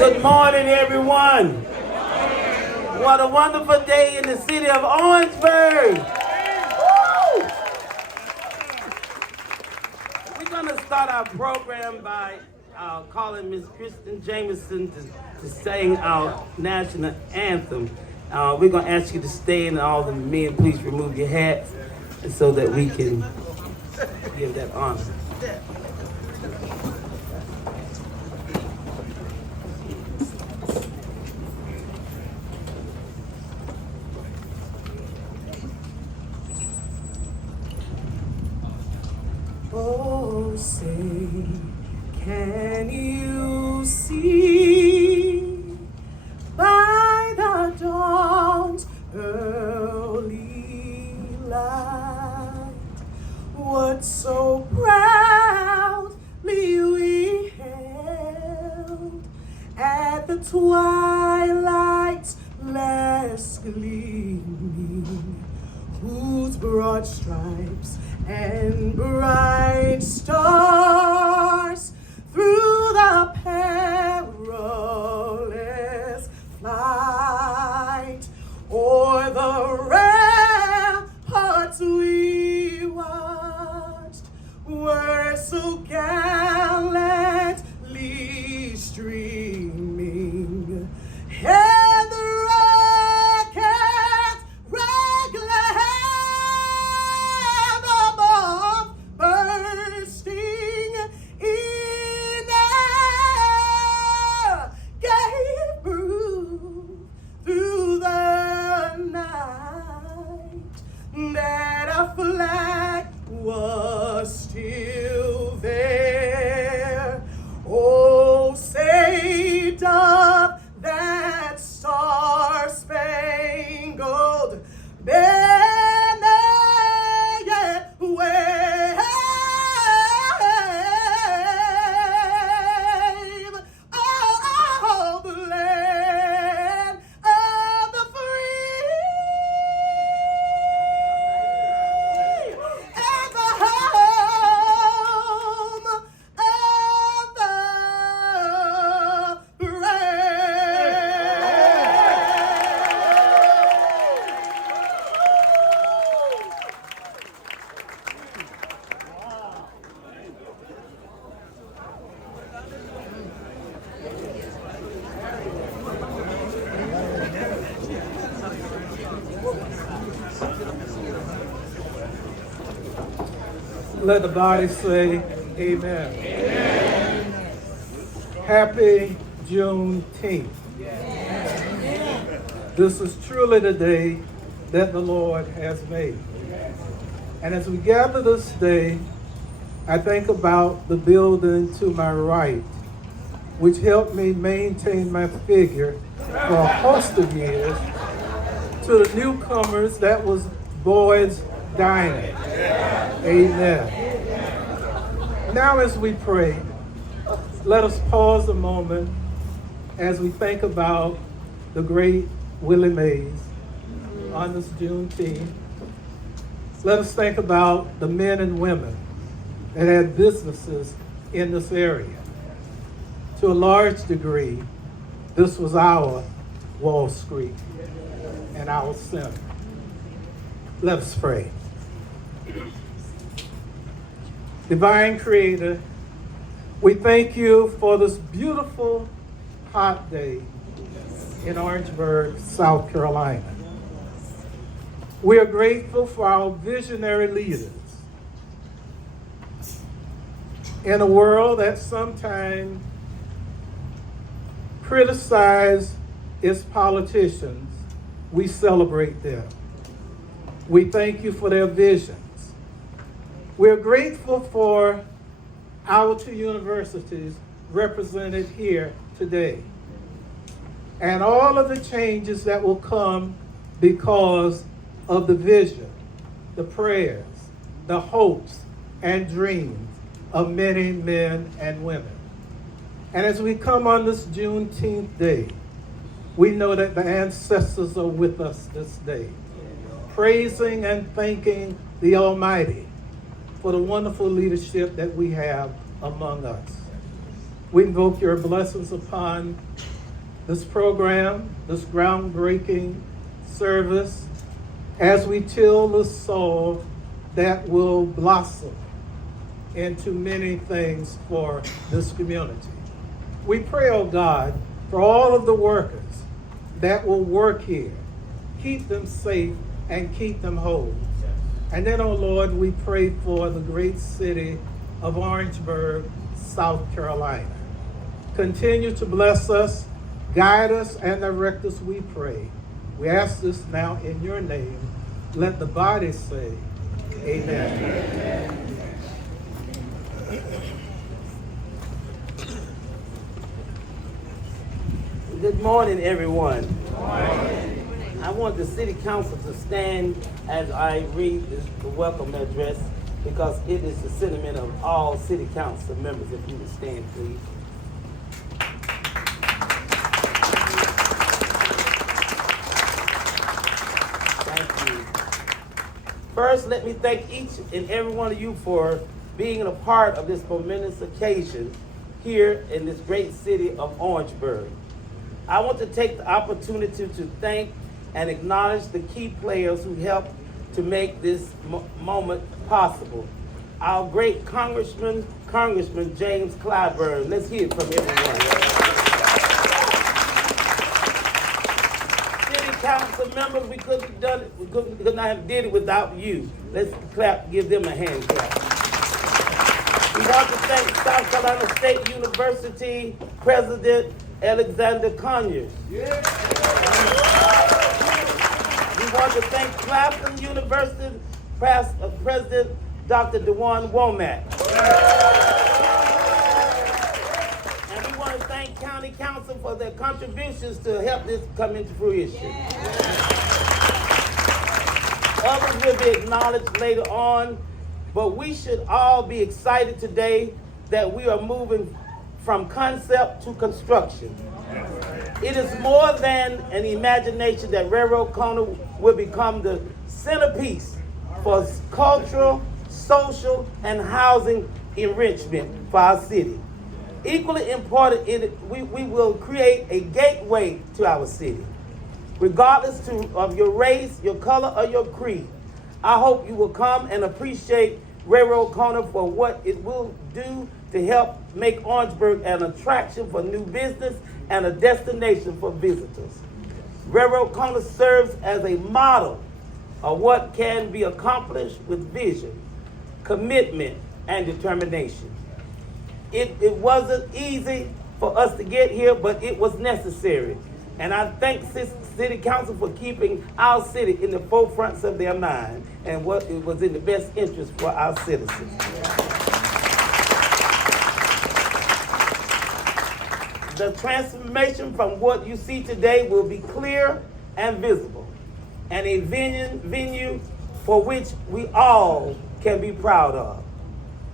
Good morning, everyone. What a wonderful day in the city of Orangeburg. Woo! We're going to start our program by calling Miss Kristen Jameson to sing our national anthem. We're going to ask you to stay, and all the men, please remove your hats so that we can give that honor. Oh, say, can you see by the dawn's early light what so proudly we held at the twilight's last gleaming, whose broad stripes and bright stars through the perilous flight o'er the ramparts we watched were so gallantly streaming, and the rockets bursting in air gave proof through the night that our flag was still there. Oh, say doth that star-spangled banner yet wave o'er the land of the free and the home of the Let the body say amen. Amen. Happy Juneteenth. This is truly the day that the Lord has made. And as we gather this day, I think about the building to my right, which helped me maintain my figure for a host of years. To the newcomers, that was Boyd's Dining. Amen. Now as we pray, let us pause a moment as we think about the great Willie Mays on this Juneteenth. Let us think about the men and women that had businesses in this area. To a large degree, this was our Wall Street and our center. Let us pray. Divine Creator, we thank you for this beautiful hot day in Orangeburg, South Carolina. We are grateful for our visionary leaders in a world that sometimes criticizes its politicians. We celebrate them. We thank you for their visions. We're grateful for our two universities represented here today, and all of the changes that will come because of the vision, the prayers, the hopes, and dreams of many men and women. And as we come on this Juneteenth day, we know that the ancestors are with us this day, praising and thanking the Almighty for the wonderful leadership that we have among us. We invoke your blessings upon this program, this groundbreaking service, as we till the soul that will blossom into many things for this community. We pray, oh God, for all of the workers that will work here. Keep them safe and keep them whole. And then, oh Lord, we pray for the great city of Orangeburg, South Carolina. Continue to bless us, guide us, and direct us, we pray. We ask this now in your name. Let the body say, amen. Good morning, everyone. Good morning. I want the city council to stand as I read the welcome address because it is the sentiment of all city council members. If you would stand, please. Thank you. First, let me thank each and every one of you for being a part of this momentous occasion here in this great city of Orangeburg. I want to take the opportunity to thank and acknowledge the key players who helped to make this moment possible. Our great Congressman James Clyburn. Let's hear it from everyone. City council members, we couldn't have done it. We could not have did it without you. Let's clap, give them a hand clap. We want to thank South Carolina State University President Alexander Conyers. Yeah. We want to thank Claflin University President Dr. DeJuan Womack. And we want to thank County Council for their contributions to help this come into fruition. Others will be acknowledged later on, but we should all be excited today that we are moving from concept to construction. It is more than an imagination that Railroad Corner will become the centerpiece for cultural, social, and housing enrichment for our city. Equally important, we will create a gateway to our city. Regardless of your race, your color, or your creed, I hope you will come and appreciate Railroad Corner for what it will do to help make Orangeburg an attraction for new business and a destination for visitors. Railroad Corner serves as a model of what can be accomplished with vision, commitment, and determination. It wasn't easy for us to get here, but it was necessary. And I thank City Council for keeping our city in the forefronts of their mind and what it was in the best interest for our citizens. The transformation from what you see today will be clear and visible, and a venue for which we all can be proud of.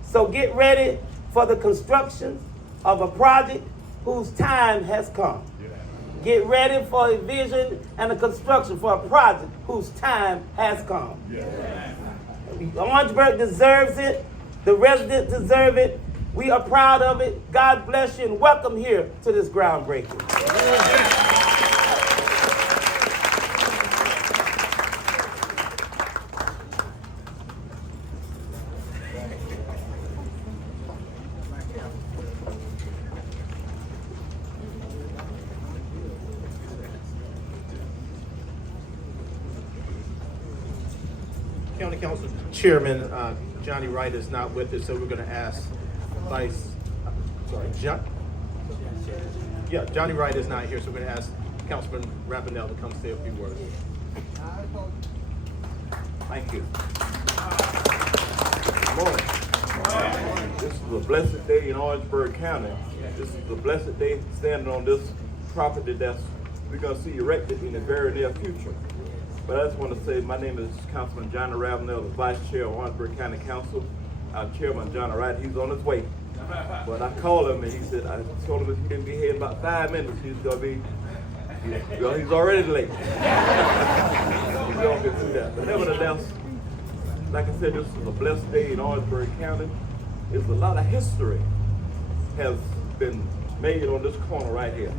So get ready for the construction of a project whose time has come. Get ready for a vision and a construction for a project whose time has come. Orangeburg deserves it. The residents deserve it. We are proud of it. God bless you and welcome here to this groundbreaking. County Council Chairman Johnny Wright is not with us, so we're going to ask Johnny Wright is not here, so we're going to ask Councilman Ravenel to come say a few words. Thank you. Good morning. This is a blessed day in Orangeburg County. This is a blessed day standing on this property that's we're going to see erected in the very near future. But I just want to say my name is Councilman Johnny Ravenel, the Vice Chair of Orangeburg County Council. Our Chairman, Johnny Wright, he's on his way. But I called him and he said, I told him if he didn't be here in about 5 minutes, he's already late. He's going to get through that. But nevertheless, like I said, this is a blessed day in Orangeburg County. There's a lot of history has been made on this corner right here.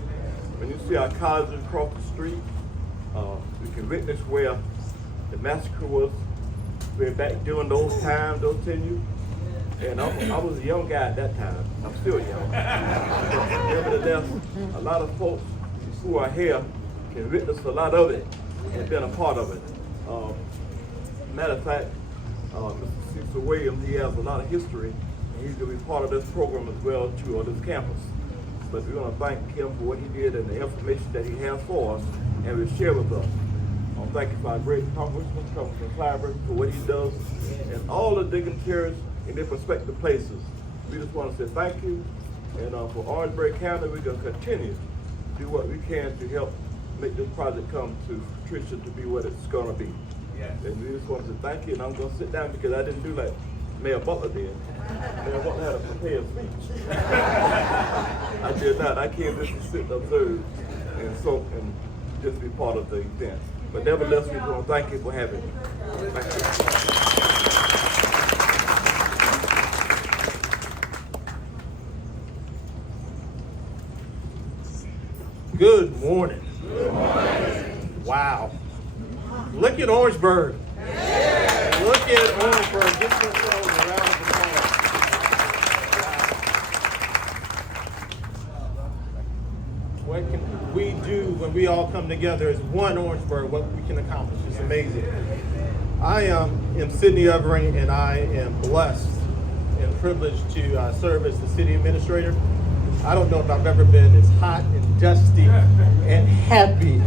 When you see our colleges across the street, we can witness where the massacre was way back during those times, those tenures. And I was a young guy at that time. I'm still young. But nevertheless, a lot of folks who are here can witness a lot of it and been a part of it. Matter of fact, Mr. Cecil Williams, he has a lot of history, and he's going to be part of this program as well too, on this campus. But we're going to thank him for what he did and the information that he has for us and will share with us. I want to thank you for our great Congressman Clyburn for what he does and all the dignitaries in their respective places. We just want to say thank you. And for Orangeburg County, we're going to continue to do what we can to help make this project come to fruition to be what it's going to be. Yes. And we just want to say thank you. And I'm going to sit down because I didn't do like Mayor Butler did. Mayor Butler had a prepared speech. I did not. I came just to sit and observe and just be part of the event. But nevertheless, we want to thank you for having me. Thank you. Good morning. Good morning. Wow. Look at Orangeburg. Yeah. Look at Orangeburg. Give yourselves a round of applause. What can we do when we all come together as one Orangeburg, what we can accomplish? It's amazing. I am Sidney Evering, and I am blessed and privileged to serve as the city administrator. I don't know if I've ever been as hot and dusty and happy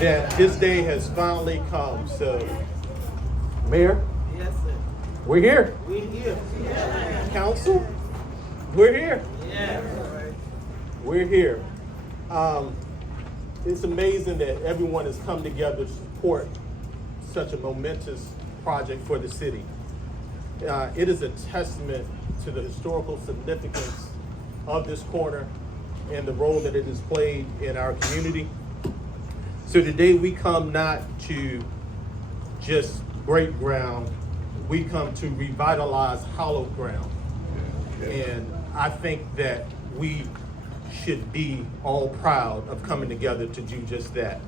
that this day has finally come. So, Mayor, Yes, sir. we're here. We here. Council, we're here. Yeah. We're here. It's amazing that everyone has come together to support such a momentous project for the city. It is a testament to the historical significance of this corner and the role that it has played in our community. So today we come not to just break ground, we come to revitalize hallowed ground. And I think that we should be all proud of coming together to do just that.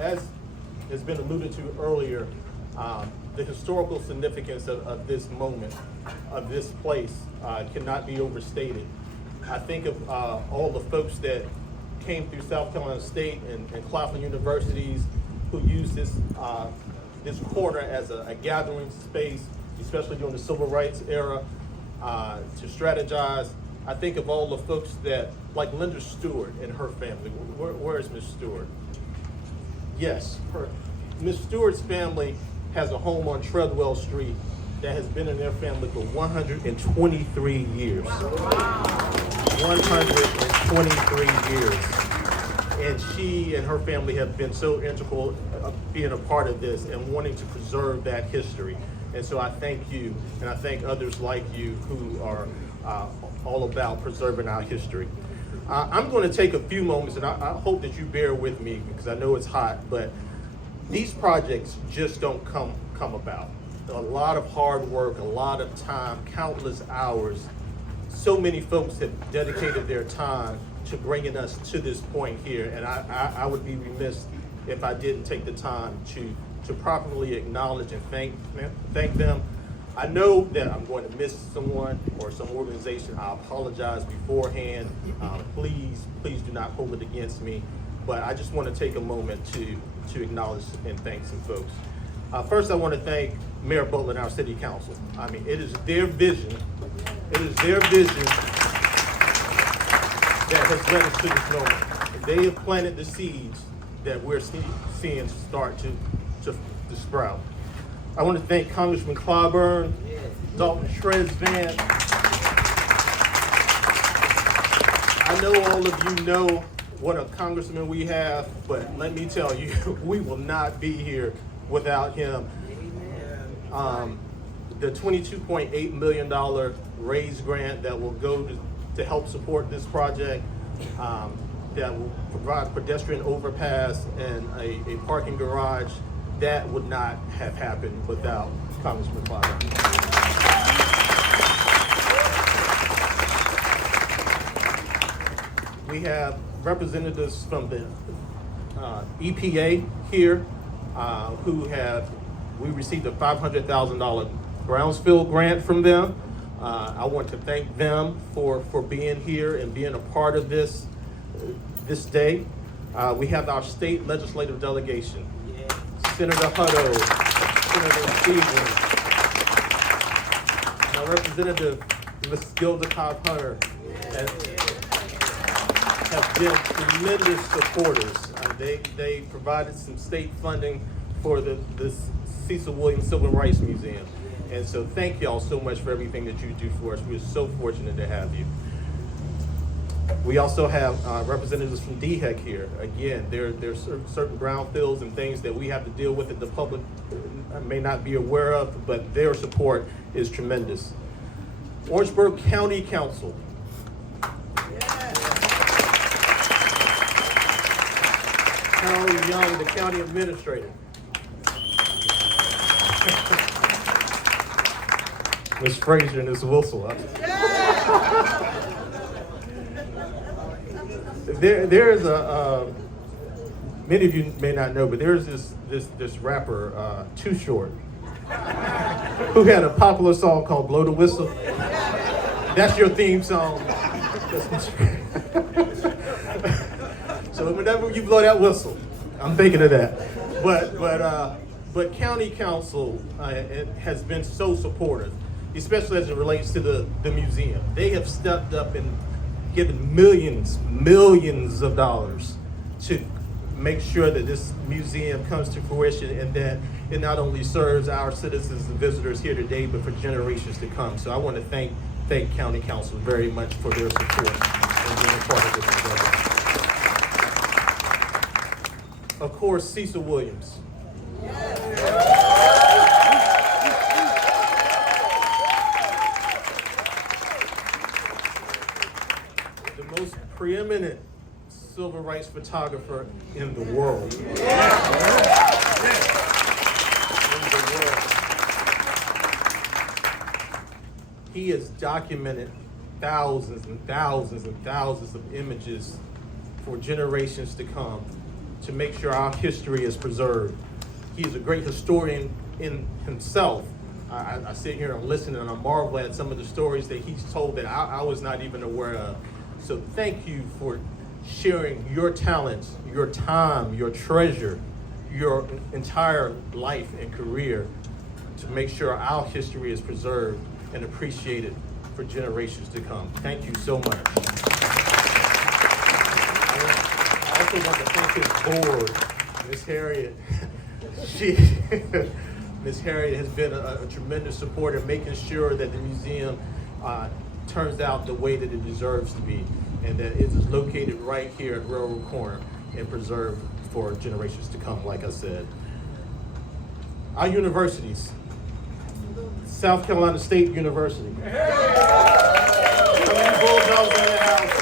As has been alluded to earlier, the historical significance of this moment, of this place, cannot be overstated. I think of all the folks that came through South Carolina State and Claflin universities who used this corner as a gathering space, especially during the civil rights era, to strategize. I think of all the folks that, like Linda Stewart and her family. Where is Miss Stewart? Yes, Miss Stewart's family has a home on Treadwell Street that has been in their family for 123 years. 123 years. And she and her family have been so integral being a part of this and wanting to preserve that history. And so I thank you, and I thank others like you who are all about preserving our history. I'm going to take a few moments, and I hope that you bear with me because I know it's hot, but these projects just don't come about. A lot of hard work, a lot of time, countless hours. So many folks have dedicated their time to bringing us to this point here, and I would be remiss if I didn't take the time to properly acknowledge and thank them. I know that I'm going to miss someone or some organization. I apologize beforehand. Please do not hold it against me. But I just want to take a moment to acknowledge and thank some folks. First, I want to thank Mayor Butler and our city council. I mean, it is their vision. It is their vision that has led us to this moment. They have planted the seeds that we're seeing start to sprout. I want to thank Congressman Clyburn, Dalton Trezvant. I know all of you know what a congressman we have, but let me tell you, we will not be here without him. The $22.8 million raise grant that will go to help support this project, that will provide pedestrian overpass and a parking garage, that would not have happened without Congressman Clyburn. We have representatives from the EPA here we received a $500,000 Brownsfield grant from them. I want to thank them for being here and being a part of this day. We have our state legislative delegation. Senator Hutto, Senator Stevens, my representative, Ms. Gilda Cobb-Hunter, have been tremendous supporters. They provided some state funding for the Cecil Williams Civil Rights Museum. And so thank y'all so much for everything that you do for us. We're so fortunate to have you. We also have representatives from DHEC here. Again, there's certain brownfields and things that we have to deal with that the public may not be aware of, but their support is tremendous. Orangeburg County Council. Harold Young, the county administrator. Ms. Frazier and Ms. Wilson. There's many of you may not know, but there's this rapper, Too Short, who had a popular song called "Blow the Whistle." That's your theme song. So whenever you blow that whistle, I'm thinking of that. But county council has been so supportive, especially as it relates to the museum. They have stepped up and given millions of dollars to make sure that this museum comes to fruition and that it not only serves our citizens and visitors here today, but for generations to come. So I want to thank County Council very much for their support and being a part of this endeavor. Of course, Cecil Williams. The most preeminent civil rights photographer in the world. In the world. He has documented thousands and thousands and thousands of images for generations to come to make sure our history is preserved. He is a great historian in himself. I sit here and listen and I marvel at some of the stories that he's told that I was not even aware of. So thank you for sharing your talents, your time, your treasure, your entire life and career to make sure our history is preserved and appreciated for generations to come. Thank you so much. I also want to thank his board, Miss Harriet. Miss Harriet has been a tremendous supporter, making sure that the museum turns out the way that it deserves to be, and that it is located right here at Railroad Corner and preserved for generations to come, like I said. Our universities. South Carolina State University. How many Bulldogs in the house?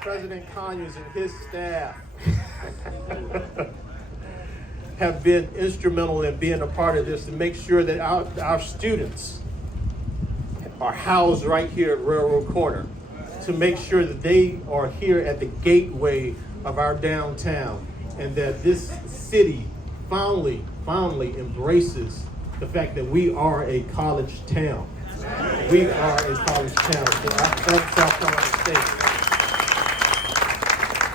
President Conyers and his staff have been instrumental in being a part of this to make sure that our students are housed right here at Railroad Corner, to make sure that they are here at the gateway of our downtown, and that this city finally embraces the fact that we are a college town. We are a college town. So I thank South Carolina State.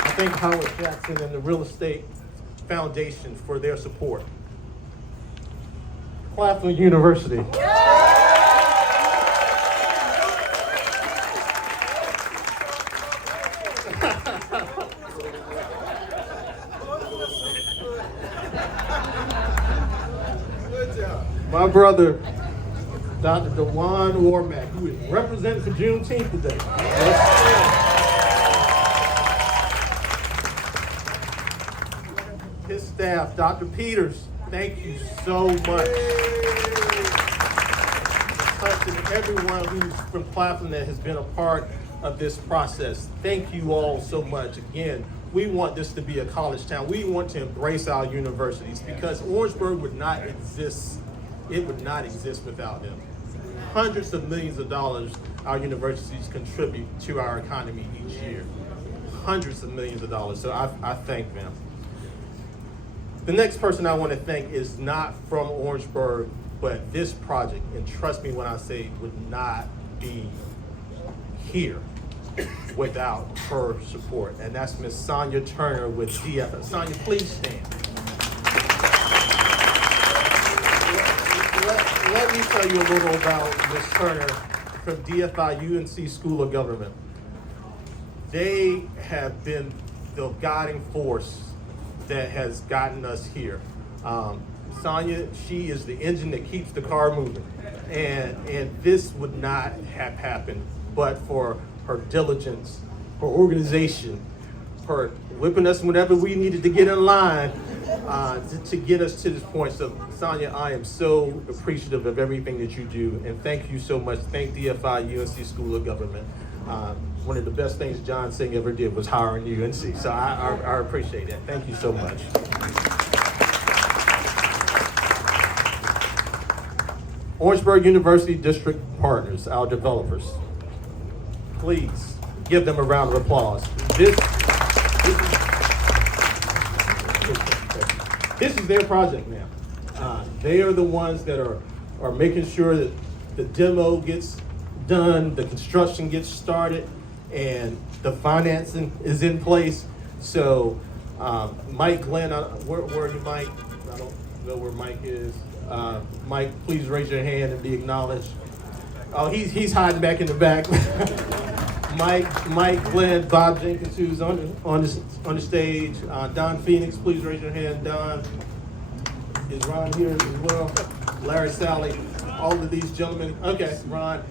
I thank Howard Jackson and the Real Estate Foundation for their support. Claflin University. My brother, Dr. DeJuan Warmack, who is representing for Juneteenth today. His staff, Dr. Peters, thank you so much. And everyone who's from Claflin that has been a part of this process, thank you all so much. Again, we want this to be a college town. We want to embrace our universities because Orangeburg would not exist. It would not exist without them. hundreds of millions of dollars our universities contribute to our economy each year. Hundreds of millions of dollars. So I thank them. The next person I want to thank is not from Orangeburg, but this project, and trust me when I say would not be here without her support. And that's Miss Sonia Turner with DFI. Sonia, please stand. Let me tell you a little about Miss Turner from DFI UNC School of Government. They have been the guiding force that has gotten us here. Sonia, she is the engine that keeps the car moving. And this would not have happened but for her diligence, her organization, her whipping us whenever we needed to get in line to get us to this point. So Sonia, I am so appreciative of everything that you do, and thank you so much. Thank DFI UNC School of Government. One of the best things John Singh ever did was hiring UNC, so I appreciate that. Thank you so much. Orangeburg University District Partners, our developers. Please give them a round of applause. This is their project now. They are the ones that are making sure that the demo gets done, the construction gets started, and the financing is in place. So Mike Glenn, where are you, Mike? I don't know where Mike is. Mike, please raise your hand and be acknowledged. Oh, he's hiding back in the back. Mike Glenn, Bob Jenkins, who's on the stage. Don Phoenix, please raise your hand. Don, is Ron here as well? Larry Sally, all of these gentlemen. Okay, Ron,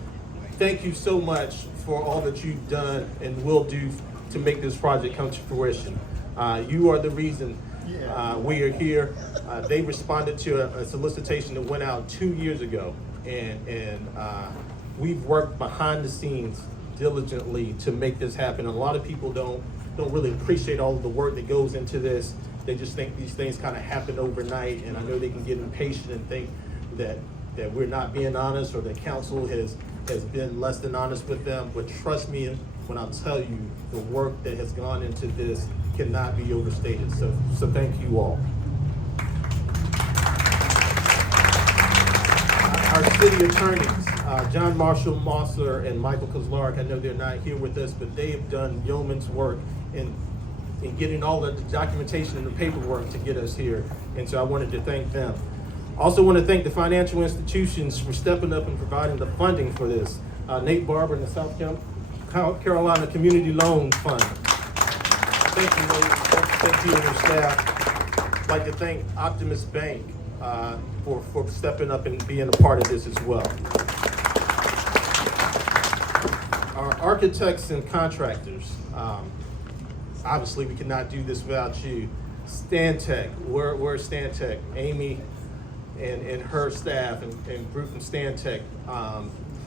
thank you so much for all that you've done and will do to make this project come to fruition. You are the reason we are here. They responded to a solicitation that went out 2 years ago, and we've worked behind the scenes diligently to make this happen. A lot of people don't really appreciate all of the work that goes into this. They just think these things kind of happen overnight, and I know they can get impatient and think that we're not being honest, or that council has been less than honest with them. But trust me when I tell you, the work that has gone into this cannot be overstated. So thank you all. Our city attorneys, John Marshall Mossler and Michael Kozlarek, I know they're not here with us, but they have done yeoman's work in getting all of the documentation and the paperwork to get us here. And so I wanted to thank them. Also want to thank the financial institutions for stepping up and providing the funding for this. Nate Barber and the South Carolina Community Loan Fund. Thank you, Nate. Thank you and your staff. I'd like to thank Optimist Bank for stepping up and being a part of this as well. Our architects and contractors, obviously we cannot do this without you. Stantec, where's Stantec? Amy and her staff and group from Stantec,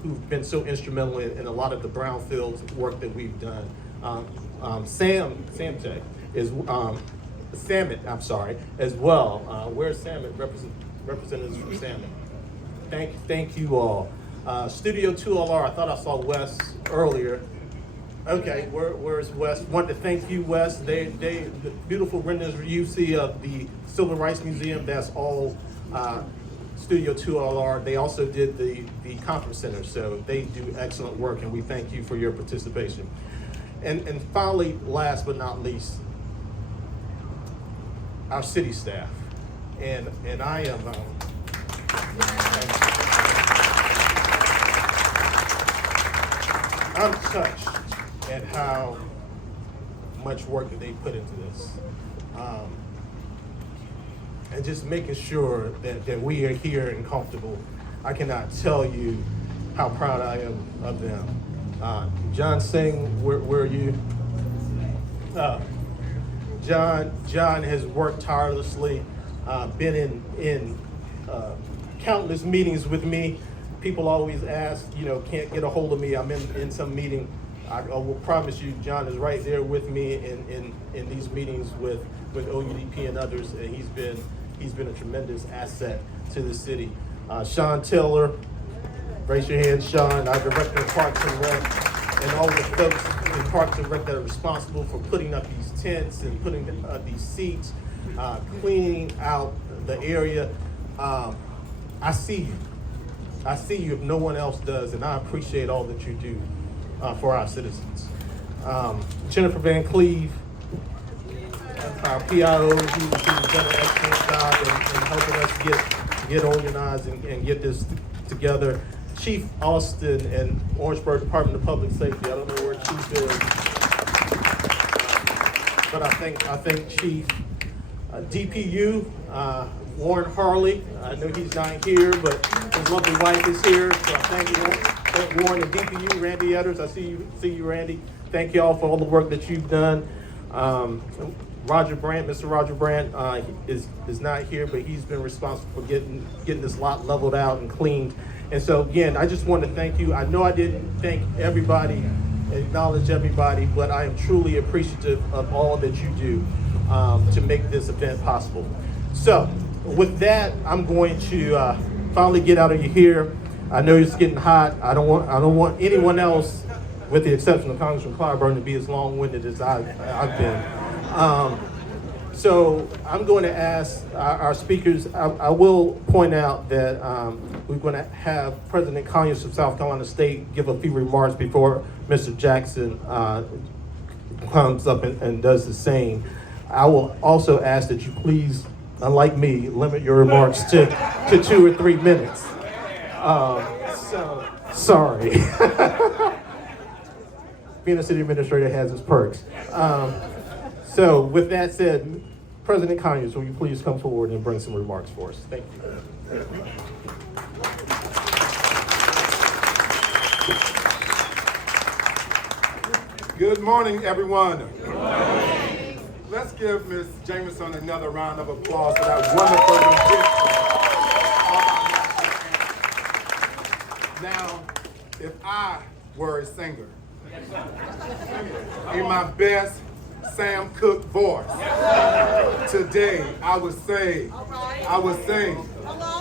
who've been so instrumental in a lot of the brownfields work that we've done. Samtech is Samet, I'm sorry, as well. Where's Samet? Representatives from Samet. Thank you all. Studio 2LR, I thought I saw Wes earlier. Okay, where's Wes? Want to thank you, Wes. They the beautiful renderings you see of the Civil Rights Museum, that's all Studio 2LR. They also did the conference center, so they do excellent work, and we thank you for your participation. And finally, last but not least, our city staff. And I am I'm touched at how much work that they put into this. And just making sure that we are here and comfortable. I cannot tell you how proud I am of them. John Singh, where are you? John has worked tirelessly, been in countless meetings with me. People always ask, can't get a hold of me. I'm in some meeting. I will promise you, John is right there with me in these meetings with OUDP and others, and he's been a tremendous asset to the city. Sean Taylor, Raise your hand, Sean, our Director of Parks and Rec, and all the folks in Parks and Rec that are responsible for putting up these tents and putting these seats, cleaning out the area. I see you. I see you if no one else does, and I appreciate all that you do for our citizens. Jennifer Van Cleve, our PIO, who's done an excellent job in helping us get organized and get this together. Chief Austin and Orangeburg Department of Public Safety. I don't know where Chief is, but I think Chief DPU, Warren Harley. I know he's not here, but his lovely wife is here. So I thank Warren and DPU, Randy Edders. I see you, Randy. Thank you all for all the work that you've done. Roger Brandt, Mr. Roger Brandt is not here, but he's been responsible for getting this lot leveled out and cleaned. And so again, I just want to thank you. I know I didn't thank everybody, acknowledge everybody, but I am truly appreciative of all that you do to make this event possible. So with that, I'm going to finally get out of your hair. I know it's getting hot. I don't want anyone else, with the exception of Congressman Clyburn, to be as long-winded as I've been. So I'm going to ask our speakers. I will point out that we're going to have President Conyers of South Carolina State give a few remarks before Mr. Jackson comes up and does the same. I will also ask that you please, unlike me, limit your remarks to 2 or 3 minutes. So sorry. Being a city administrator has its perks. So with that said, President Conyers, will you please come forward and bring some remarks for us? Thank you. Good morning, everyone. Good morning. Let's give Ms. Jameson another round of applause for that wonderful rendition. Now, if I were a singer, in my best Sam Cooke voice, today I would sing,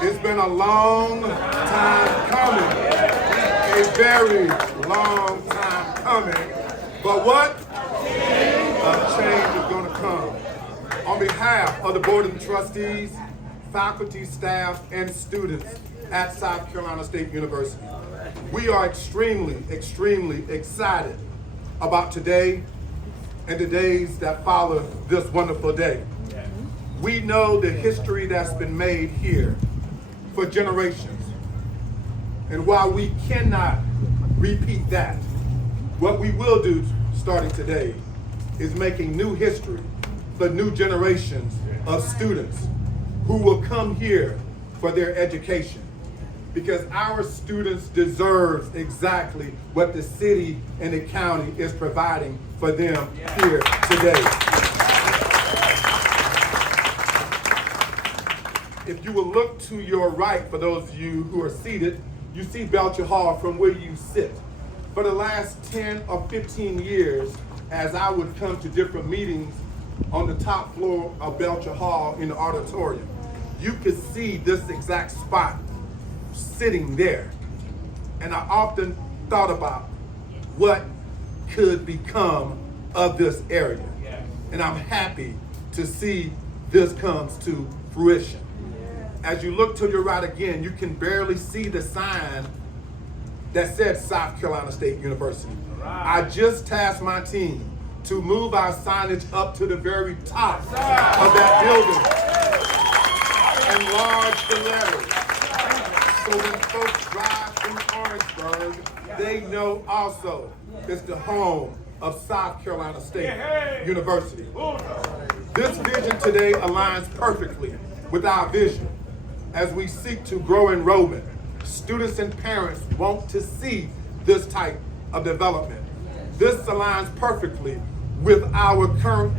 it's been a long time coming, a very long time coming, but what? A change is going to come. On behalf of the Board of Trustees, faculty, staff, and students at South Carolina State University, we are extremely, extremely excited about today and the days that follow this wonderful day. We know the history that's been made here for generations. And while we cannot repeat that, what we will do starting today is making new history for new generations of students who will come here for their education. Because our students deserve exactly what the city and the county is providing for them here today. If you will look to your right, for those of you who are seated, you see Belcher Hall from where you sit. For the last 10 or 15 years, as I would come to different meetings on the top floor of Belcher Hall in the auditorium, you could see this exact spot sitting there. And I often thought about what could become of this area. And I'm happy to see this comes to fruition. As you look to your right again, you can barely see the sign that said South Carolina State University. I just tasked my team to move our signage up to the very top of that building. Enlarge the letters. So when folks drive through Orangeburg, they know also it's the home of South Carolina State University. This vision today aligns perfectly with our vision as we seek to grow enrollment. Students and parents want to see this type of development. This aligns perfectly with our current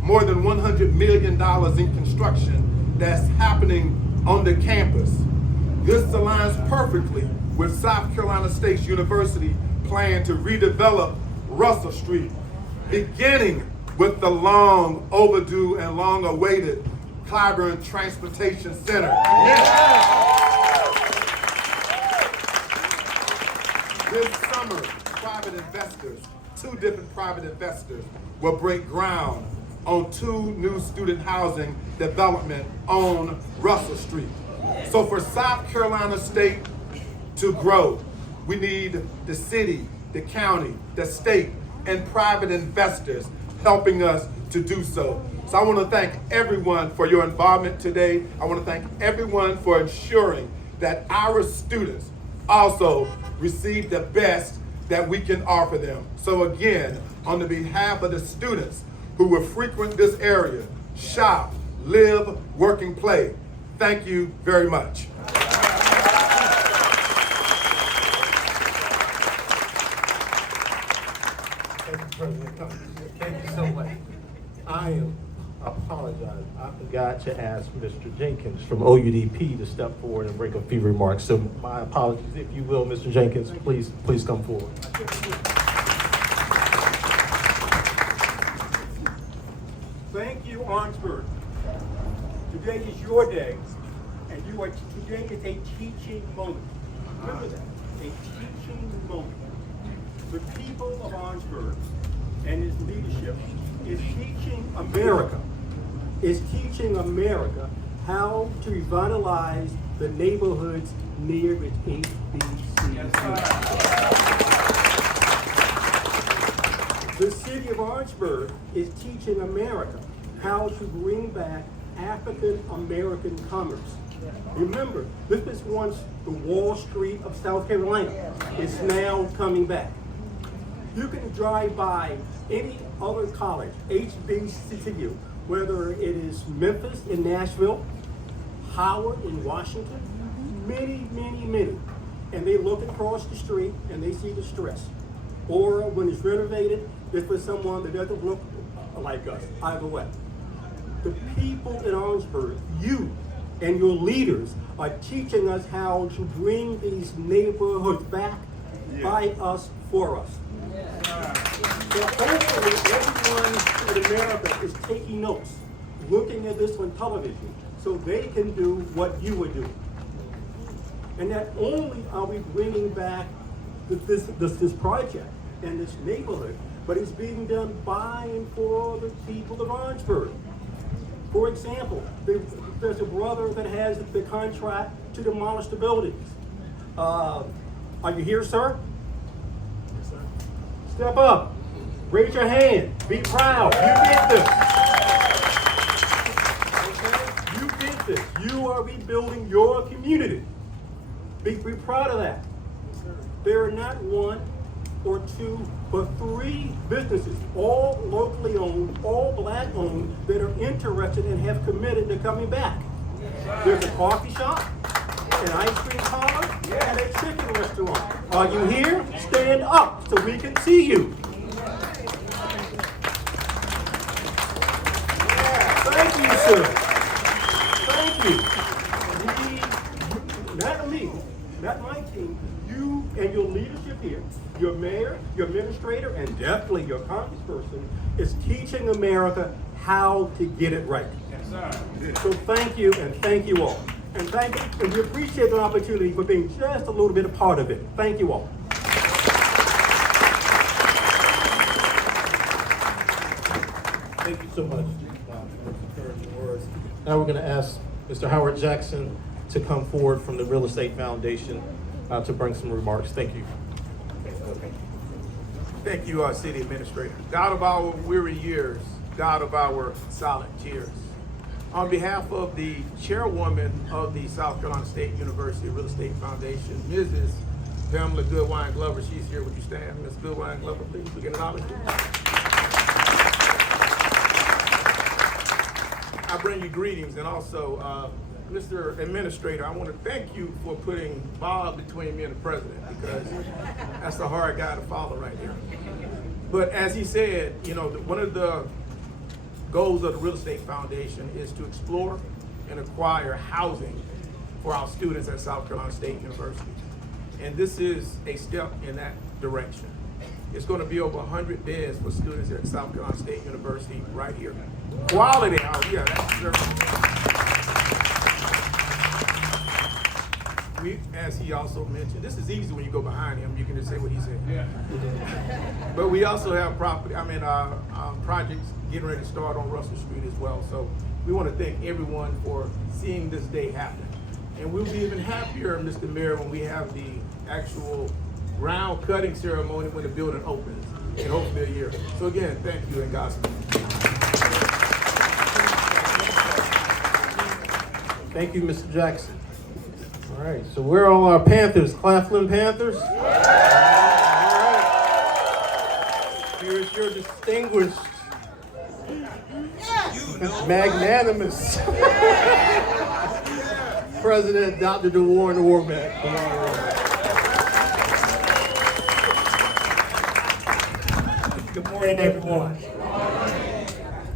more than $100 million in construction that's happening on the campus. This aligns perfectly with South Carolina State University plan to redevelop Russell Street, beginning with the long overdue and long awaited Clyburn Transportation Center. This summer, two different private investors will break ground on 2 new student housing development on Russell Street. So for South Carolina State to grow, we need the city, the county, the state, and private investors helping us to do so. So I want to thank everyone for your involvement today. I want to thank everyone for ensuring that our students also receive the best that we can offer them. So again, on the behalf of the students who will frequent this area, shop, live, work, and play, thank you very much. Thank you, President Cummings. Thank you so much. I apologize. I forgot to ask Mr. Jenkins from OUDP to step forward and bring a few remarks. So my apologies, if you will, Mr. Jenkins, please come forward. Thank you, Orangeburg. Today is your day, and today is a teaching moment. Remember that, a teaching moment. The people of Orangeburg and its leadership is teaching America how to revitalize the neighborhoods near its HBCU. The city of Orangeburg is teaching America how to bring back African American commerce. Remember, this was once the Wall Street of South Carolina. It's now coming back. You can drive by any other college, HBCU, whether it is Memphis in Nashville, Howard in Washington, many, and they look across the street and they see the stress. Or when it's renovated, it's for someone that doesn't look like us, either way. The people in Orangeburg, you and your leaders are teaching us how to bring these neighborhoods back by us, for us. So hopefully everyone in America is taking notes, looking at this on television, so they can do what you would do. And not only are we bringing back this project and this neighborhood, but it's being done by and for the people of Orangeburg. For example, there's a brother that has the contract to demolish the buildings. Are you here, sir? Yes, sir. Step up. Raise your hand. Be proud. You did this. Okay? You did this. You are rebuilding your community. Be proud of that. Yes, sir. There are not one or two, but 3 businesses, all locally owned, all black owned, that are interested and have committed to coming back. There's a coffee shop, an ice cream parlor, and a chicken restaurant. Are you here? Stand up so we can see you. Thank you, sir. Thank you. Not me, not my team, you and your leadership here, your mayor, your administrator, and definitely your congressperson is teaching America how to get it right. Yes, sir. So thank you, and thank you all. And we appreciate the opportunity for being just a little bit a part of it. Thank you all. Thank you so much for those encouraging words. Now we're going to ask Mr. Howard Jackson to come forward from the Real Estate Foundation to bring some remarks. Thank you. Thank you, City Administrator. God of our weary years, God of our silent tears. On behalf of the chairwoman of the South Carolina State University Real Estate Foundation, Mrs. Pamela Goodwine Glover, she's here. Would you stand, Ms. Goodwine Glover, please? We can acknowledge you. I bring you greetings, and also, Mr. Administrator, I want to thank you for putting Bob between me and the president, because that's a hard guy to follow right there. But as he said, you know, one of the goals of the Real Estate Foundation is to explore and acquire housing for our students at South Carolina State University. And this is a step in that direction. It's going to be over 100 beds for students at South Carolina State University right here. Quality housing, yeah, that's true. as he also mentioned, this is easy when you go behind him. You can just say what he said. Yeah. But we also have projects getting ready to start on Russell Street as well. So we want to thank everyone for seeing this day happen. And we'll be even happier, Mr. Mayor, when we have the actual ground cutting ceremony when the building opens in hopefully a year. So again, thank you and Godspeed. Thank you, Mr. Jackson. All right, so we're on our Panthers, Claflin Panthers. All right. Here's your distinguished, magnanimous President, Dr. DeWarren Warbeck. Good morning, everyone.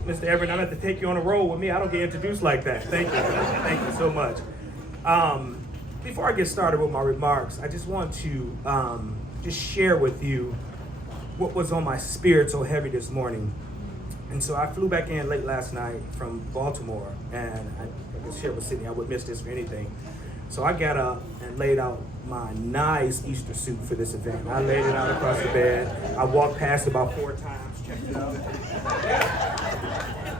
Mr. Everett, I'm going to have to take you on a roll with me. I don't get introduced like that. Thank you. Thank you so much. Before I get started with my remarks, I just want to just share with you what was on my spirit so heavy this morning. And so I flew back in late last night from Baltimore, and I can share with Sydney, I would miss this for anything. So I got up and laid out my nice Easter suit for this event. I laid it out across the bed. I walked past it about 4 times, checked it out.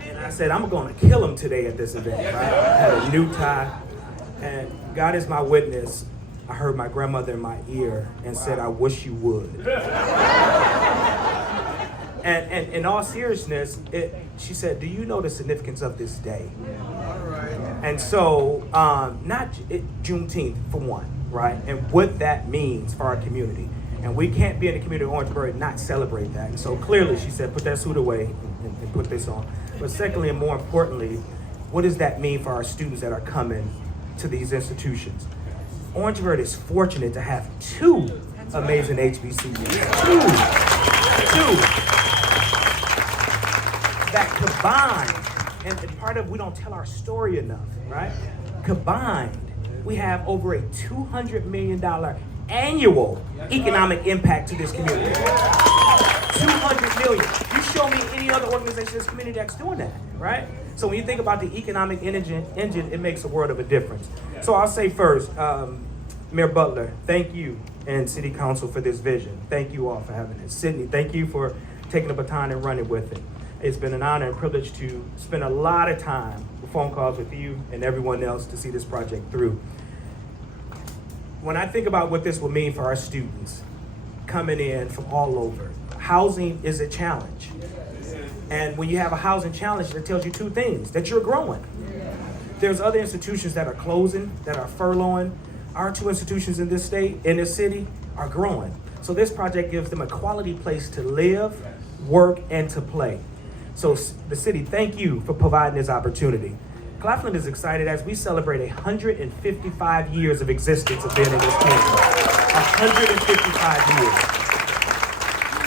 And I said, I'm going to kill him today at this event. Right? I had a new tie, and God is my witness. I heard my grandmother in my ear and said, I wish you would. And in all seriousness, she said, do you know the significance of this day? And so, Juneteenth, for one, right? And what that means for our community. And we can't be in the community of Orangeburg and not celebrate that. And so clearly, she said, put that suit away and put this on. But secondly, and more importantly, what does that mean for our students that are coming to these institutions? Orangeburg is fortunate to have 2 amazing HBCUs. Two. That combined, and part of we don't tell our story enough, right? Combined, we have over a $200 million annual economic impact to this community. $200 million. You show me any other organization in this community that's doing that, right? So when you think about the economic engine, it makes a world of a difference. So I'll say first, Mayor Butler, thank you and City Council for this vision. Thank you all for having it. Sydney, thank you for taking the baton and running with it. It's been an honor and privilege to spend a lot of time with phone calls with you and everyone else to see this project through. When I think about what this will mean for our students coming in from all over, housing is a challenge. And when you have a housing challenge, it tells you 2 things, that you're growing. There's other institutions that are closing, that are furloughing. Our 2 institutions in this state, in this city, are growing. So this project gives them a quality place to live, work, and to play. So the city, thank you for providing this opportunity. Claflin is excited as we celebrate 155 years of existence of being in this community. 155 years.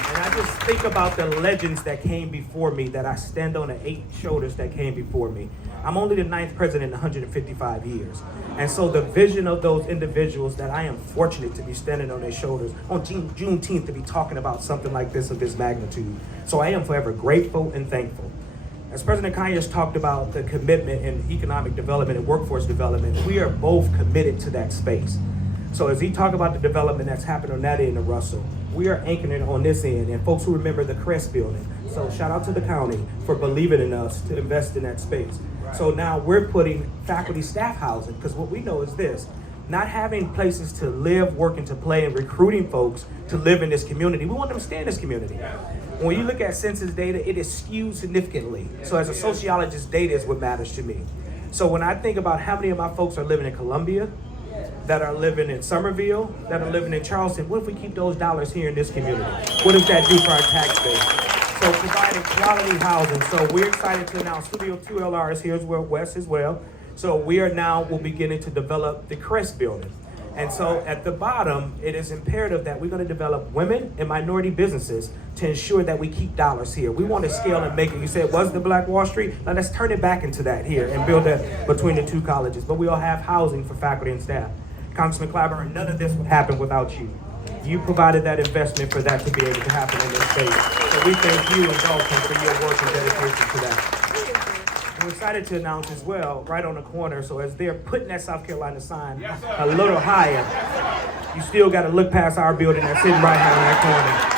And I just think about the legends that came before me, that I stand on the 8 shoulders that came before me. I'm only the 9th president in 155 years. And so the vision of those individuals that I am fortunate to be standing on their shoulders on Juneteenth to be talking about something like this of this magnitude. So I am forever grateful and thankful. As President Conyers talked about the commitment in economic development and workforce development, we are both committed to that space. So as he talked about the development that's happened on that end of Russell, we are anchoring on this end, and folks who remember the Crest building. So shout out to the county for believing in us to invest in that space. So now we're putting faculty staff housing, because what we know is this, not having places to live, work, and to play, and recruiting folks to live in this community. We want them to stay in this community. When you look at census data, it is skewed significantly. So as a sociologist, data is what matters to me. So when I think about how many of my folks are living in Columbia, that are living in Somerville, that are living in Charleston, what if we keep those dollars here in this community? What does that do for our tax base? So providing quality housing. So we're excited to announce Studio 2LR is here as well, West as well. So we are now, we're beginning to develop the Crest building. And so at the bottom, it is imperative that we're going to develop women and minority businesses to ensure that we keep dollars here. We want to scale and make it. You said, was the Black Wall Street? Now let's turn it back into that here and build that between the 2 colleges. But we all have housing for faculty and staff. Congressman Clyburn, none of this would happen without you. You provided that investment for that to be able to happen in this state. So we thank you and Dalton for your work and dedication to that. we're excited to announce as well, right on the corner, so as they're putting that South Carolina sign a little higher, you still got to look past our building that's sitting right here on that corner.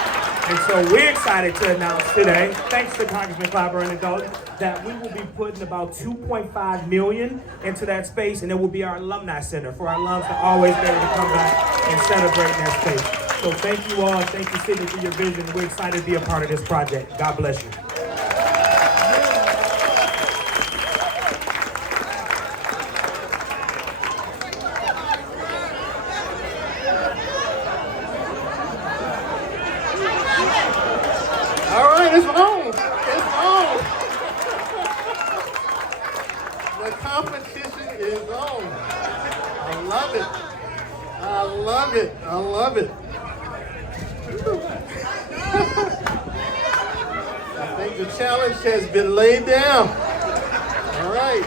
And so we're excited to announce today, thanks to Congressman Clyburn and Dalton, that we will be putting about $2.5 million into that space, and it will be our alumni center for our alums to always be able to come back and celebrate in that space. So thank you all, thank you, Sidney, for your vision. We're excited to be a part of this project. God bless you. All right, it's on. It's on. The competition is on. I love it. I love it. I love it. I think the challenge has been laid down. All right.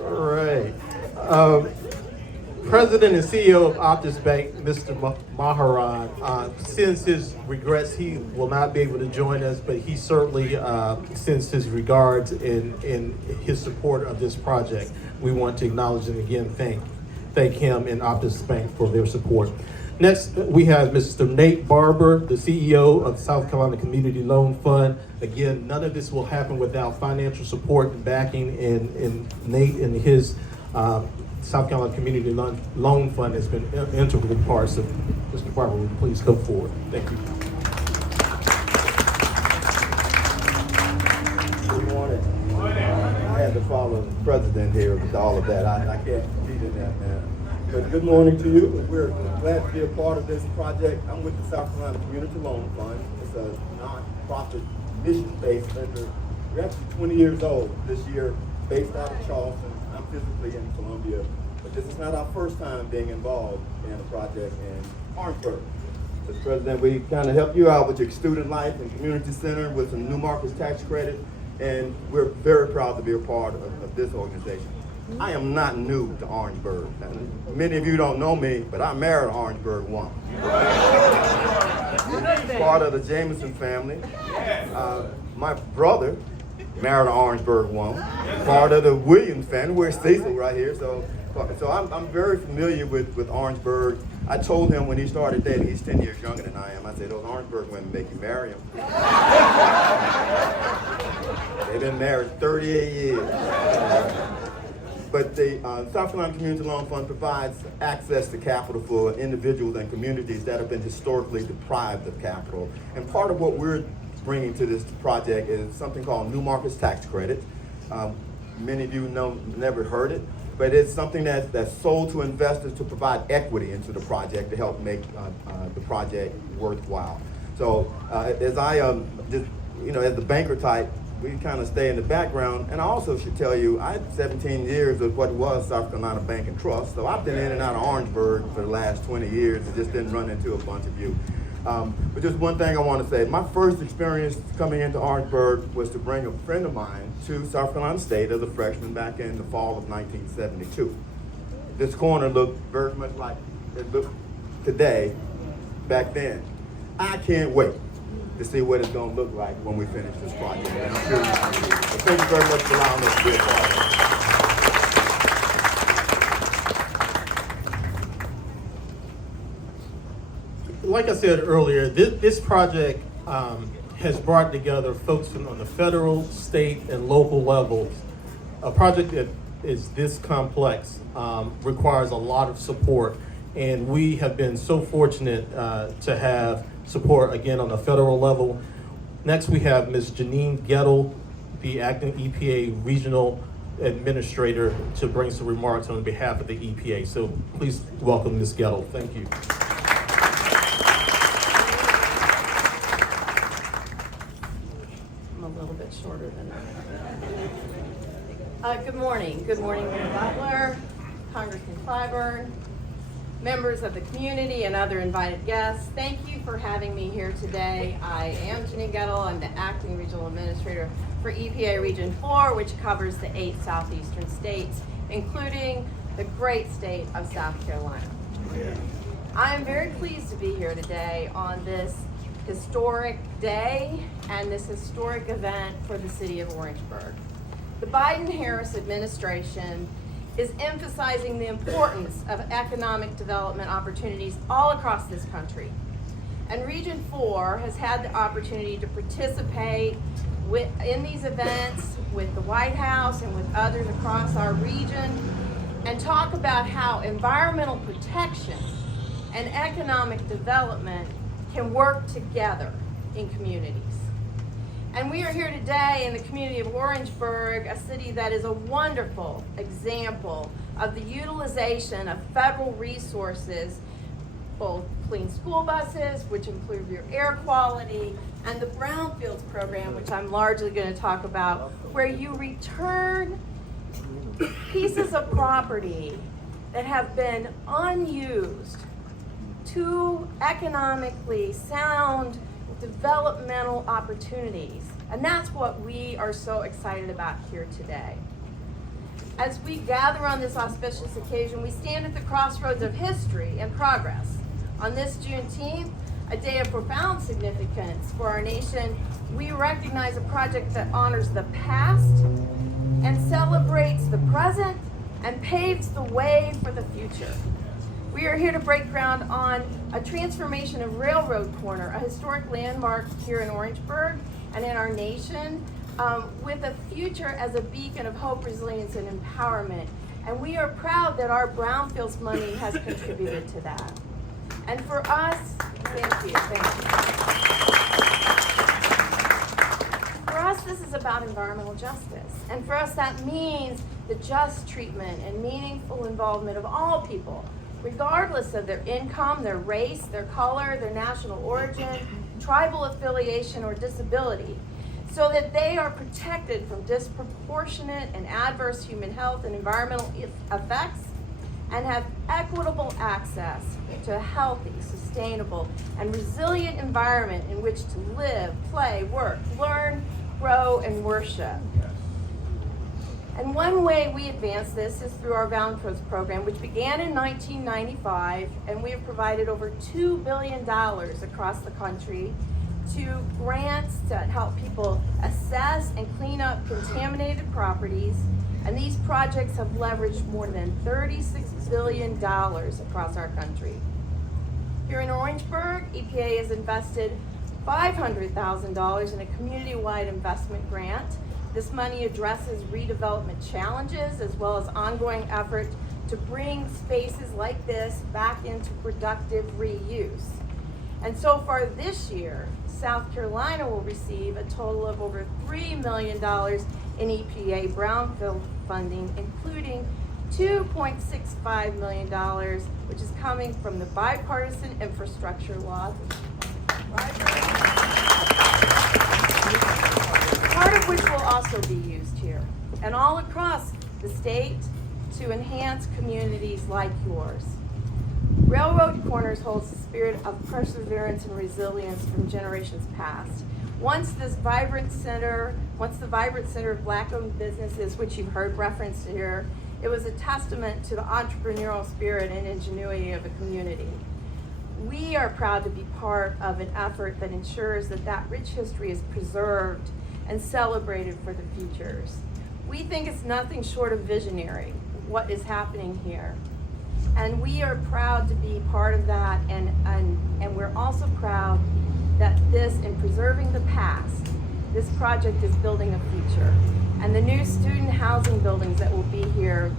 All right. President and CEO of Optus Bank, Mr. Maharaj, sends his regrets. He will not be able to join us, but he certainly sends his regards in his support of this project. We want to acknowledge and again thank him and Optus Bank for their support. Next, we have Mr. Nate Barber, the CEO of South Carolina Community Loan Fund. Again, none of this will happen without financial support and backing, and Nate and his South Carolina Community Loan Fund has been integral parts of. Mr. Barber, will you please come forward? Thank you. Good morning. I had to follow the president here with all of that. I can't compete in that, man. But good morning to you. We're glad to be a part of this project. I'm with the South Carolina Community Loan Fund. It's a non-profit, mission-based venture. We're actually 20 years old this year, based out of Charleston. I'm physically in Columbia, but this is not our first time being involved in a project in Orangeburg. Mr. President, we kind of help you out with your student life and community center with some new markets tax credit, and we're very proud to be a part of this organization. I am not new to Orangeburg. And many of you don't know me, but I married an Orangeburg woman. Part of the Jameson family. My brother married an Orangeburg woman. Part of the Williams family. Where's Cecil right here? So I'm very familiar with Orangeburg. I told him when he started dating, he's 10 years younger than I am. I said, those Orangeburg women make you marry them. They've been married 38 years. But the South Carolina Community Loan Fund provides access to capital for individuals and communities that have been historically deprived of capital. And part of what we're bringing to this project is something called New Markets Tax Credit. Many of you never heard it, but it's something that's sold to investors to provide equity into the project to help make the project worthwhile. So as I as the banker type, we kind of stay in the background. And I also should tell you, I had 17 years of what was South Carolina Bank and Trust. So I've been in and out of Orangeburg for the last 20 years and just didn't run into a bunch of you. But just one thing I want to say, my first experience coming into Orangeburg was to bring a friend of mine to South Carolina State as a freshman back in the fall of 1972. This corner looked very much like it looked today back then. I can't wait to see what it's going to look like when we finish this project. And I'm sure you can do it. So thank you very much for allowing us to be a part of it. Like I said earlier, this project has brought together folks on the federal, state, and local levels. A project that is this complex requires a lot of support, and we have been so fortunate to have support again on the federal level. Next, we have Ms. Janine Gettle, the acting EPA regional administrator, to bring some remarks on behalf of the EPA. So please welcome Ms. Gettle. Thank you. I'm a little bit shorter than that. Good morning. Good morning, Mayor Butler, Congressman Clyburn, members of the community, and other invited guests. Thank you for having me here today. I am Janine Gettle. I'm the acting regional administrator for EPA Region 4, which covers the 8 southeastern states, including the great state of South Carolina. I am very pleased to be here today on this historic day and this historic event for the city of Orangeburg. The Biden-Harris administration is emphasizing the importance of economic development opportunities all across this country. And Region 4 has had the opportunity to participate in these events with the White House and with others across our region and talk about how environmental protection and economic development can work together in communities. And we are here today in the community of Orangeburg, a city that is a wonderful example of the utilization of federal resources, both clean school buses, which improve your air quality, and the Brownfields program, which I'm largely going to talk about, where you return pieces of property that have been unused to economically sound developmental opportunities. And that's what we are so excited about here today. As we gather on this auspicious occasion, we stand at the crossroads of history and progress. On this Juneteenth, a day of profound significance for our nation, we recognize a project that honors the past and celebrates the present and paves the way for the future. We are here to break ground on a transformation of Railroad Corner, a historic landmark here in Orangeburg and in our nation, with a future as a beacon of hope, resilience, and empowerment. And we are proud that our Brownfields money has contributed to that. And for us, thank you. For us, this is about environmental justice. And for us, that means the just treatment and meaningful involvement of all people, regardless of their income, their race, their color, their national origin, tribal affiliation, or disability, so that they are protected from disproportionate and adverse human health and environmental effects, and have equitable access to a healthy, sustainable, and resilient environment in which to live, play, work, learn, grow, and worship. And one way we advance this is through our Brownfields program, which began in 1995, and we have provided over $2 billion across the country to grants to help people assess and clean up contaminated properties. And these projects have leveraged more than $36 billion across our country. Here in Orangeburg, EPA has invested $500,000 in a community-wide investment grant. This money addresses redevelopment challenges as well as ongoing effort to bring spaces like this back into productive reuse. And so far this year, South Carolina will receive a total of over $3 million in EPA brownfield funding, including $2.65 million, which is coming from the bipartisan infrastructure law. Part of which will also be used here and all across the state to enhance communities like yours. Railroad Corners holds the spirit of perseverance and resilience from generations past. Once the vibrant center of Black-owned businesses, which you've heard referenced here, it was a testament to the entrepreneurial spirit and ingenuity of the community. We are proud to be part of an effort that ensures that that rich history is preserved and celebrated for the futures. We think it's nothing short of visionary, what is happening here. And we are proud to be part of that, and we're also proud that this, in preserving the past, this project is building a future. And the new student housing buildings that will be here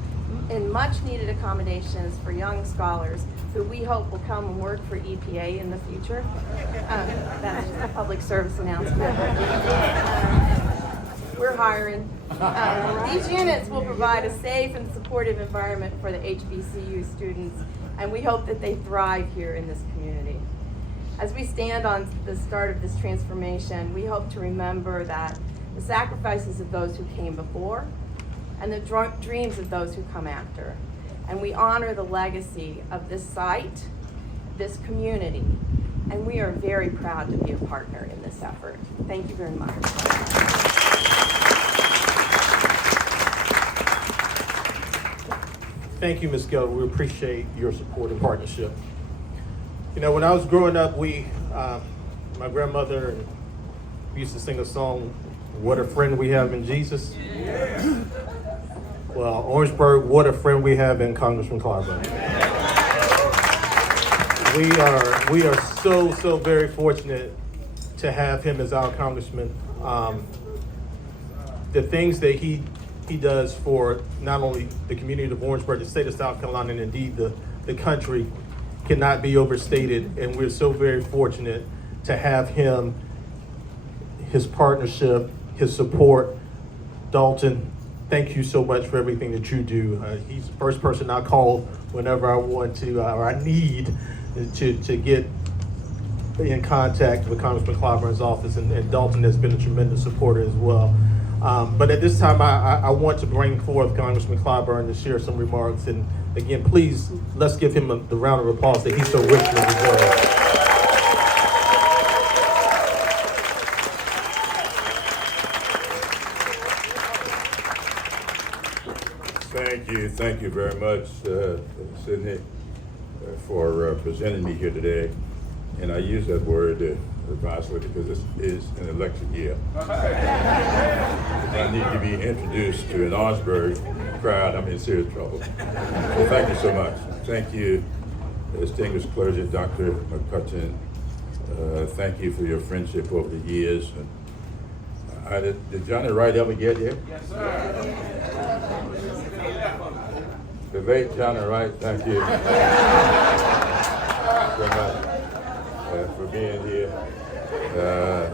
in much needed accommodations for young scholars who we hope will come and work for EPA in the future. That's just a public service announcement. We're hiring. These units will provide a safe and supportive environment for the HBCU students, and we hope that they thrive here in this community. As we stand on the start of this transformation, we hope to remember that the sacrifices of those who came before and the dreams of those who come after. And we honor the legacy of this site, this community, and we are very proud to be a partner in this effort. Thank you very much. Thank you, Ms. Geller. We appreciate your support and partnership. You know, when I was growing up, we My grandmother used to sing a song, "What a Friend We Have in Jesus." Well, Orangeburg, what a friend we have in Congressman Clyburn. We are so very fortunate to have him as our congressman. The things that he does for not only the community of Orangeburg, the state of South Carolina, and indeed the country cannot be overstated. And we're so very fortunate to have him, his partnership, his support. Dalton, thank you so much for everything that you do. He's the first person I call whenever I want to, or I need to get in contact with Congressman Clyburn's office, and Dalton has been a tremendous supporter as well. But at this time, I want to bring forth Congressman Clyburn to share some remarks. And again, please, let's give him the round of applause that he so richly deserves. Thank you very much, Sydney, for presenting me here today. And I use that word advisedly because this is an election year. I need to be introduced to an Orangeburg crowd. I'm in serious trouble. So thank you so much. Thank you, distinguished clergy, Dr. McCutcheon. Thank you for your friendship over the years. Did Johnny Wright ever get here? Yes, sir. The late Johnny Wright, thank you so much for being here.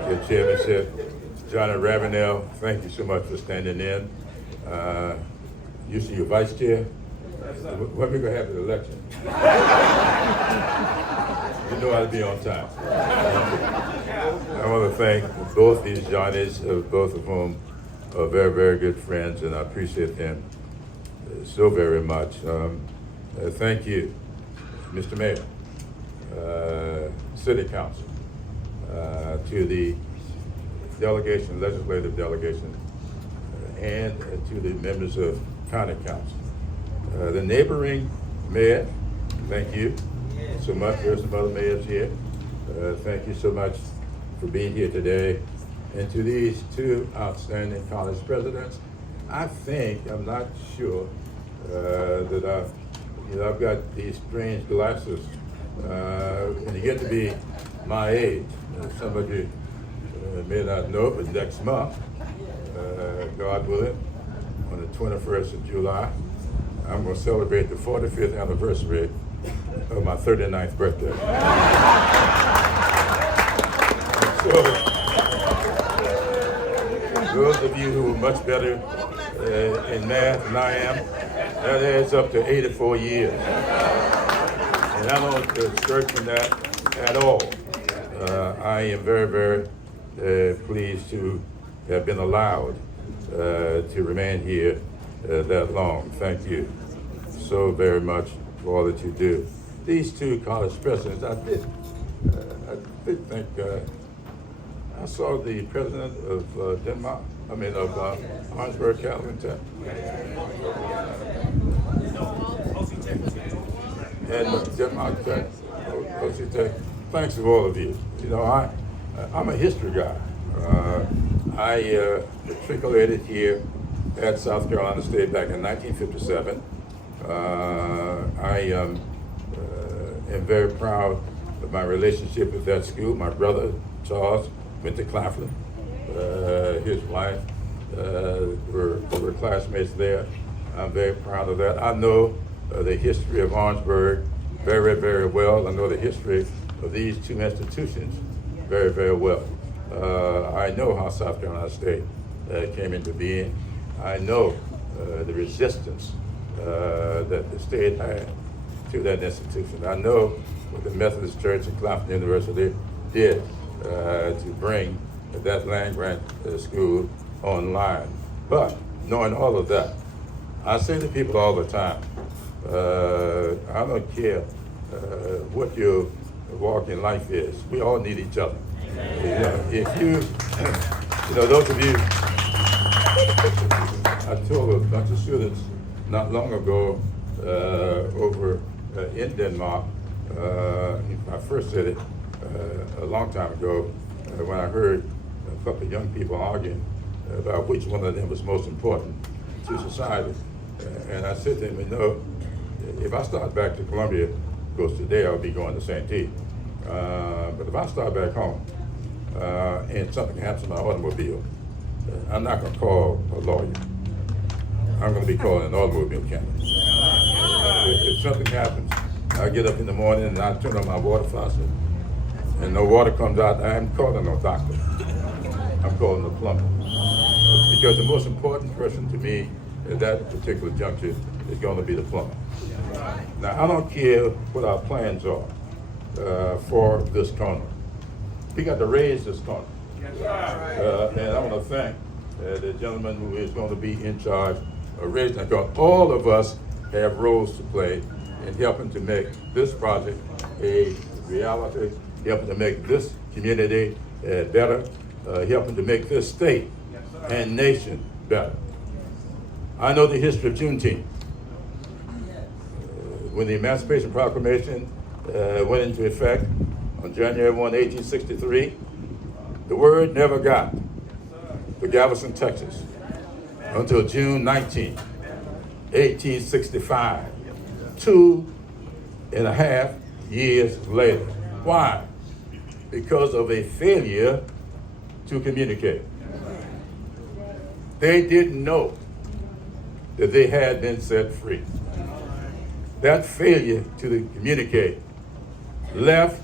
Your chairmanship. Johnny Ravenel, thank you so much for standing in. You see your vice chair? When we going to have the election? You know how to be on time. I want to thank both these Johnnies, both of whom are very, very good friends, and I appreciate them so very much. Thank you, Mr. Mayor, City Council, to the delegation, legislative delegation, and to the members of County Council. The neighboring mayor, thank you so much. There's some other mayors here. Thank you so much for being here today. And to these two outstanding college presidents, I'm not sure that I've got these strange glasses. And you get to be my age. Some of you may not know, but next month, God willing, on the 21st of July, I'm going to celebrate the 45th anniversary of my 39th birthday. So, those of you who are much better in math than I am, that adds up to 84 years. And I don't skirt from that at all. I am very, very pleased to have been allowed to remain here that long. Thank you so very much for all that you do. These two college presidents, I did think, I saw the president of Orangeburg, Calvin, and Denmark Tech, OC Tech. Thanks to all of you. You know, I'm a history guy. I matriculated here at South Carolina State back in 1957. I am very proud of my relationship with that school. My brother, Charles, went to Claflin. His wife were classmates there. I'm very proud of that. I know the history of Orangeburg very, very well. I know the history of these two institutions very, very well. I know how South Carolina State came into being. I know the resistance that the state had to that institution. I know what the Methodist Church and Claflin University did to bring that land-grant school online. But knowing all of that, I say to people all the time, I don't care what your walk in life is. We all need each other. If those of you, I told a bunch of students not long ago over in Denmark, I first said it a long time ago when I heard a couple of young people arguing about which one of them was most important to society. And I said to them, you know, if I start back to Columbia, of course today I'll be going to St. T. But if I start back home and something happens to my automobile, I'm not going to call a lawyer. I'm going to be calling an automobile mechanic. If something happens, I get up in the morning and I turn on my water faucet and no water comes out, I'm calling no doctor. I'm calling the plumber. Because the most important person to me at that particular juncture is going to be the plumber. Now, I don't care what our plans are for this corner. We got to raise this corner. And I want to thank the gentleman who is going to be in charge of raising the corner. All of us have roles to play in helping to make this project a reality, helping to make this community better, helping to make this state and nation better. I know the history of Juneteenth. When the Emancipation Proclamation went into effect on January 1, 1863, the word never got to Galveston, Texas until June 19, 1865, 2.5 years later. Why? Because of a failure to communicate. They didn't know that they had been set free. That failure to communicate left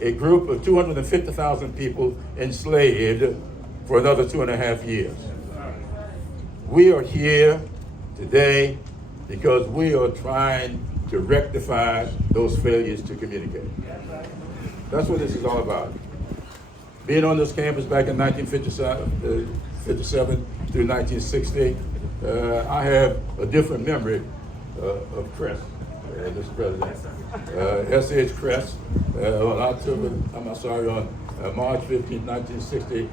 a group of 250,000 people enslaved for another 2.5 years. We are here today because we are trying to rectify those failures to communicate. That's what this is all about. Being on this campus back in 1957 through 1960, I have a different memory of Crest, Mr. President. S.H. Crest on March 15, 1960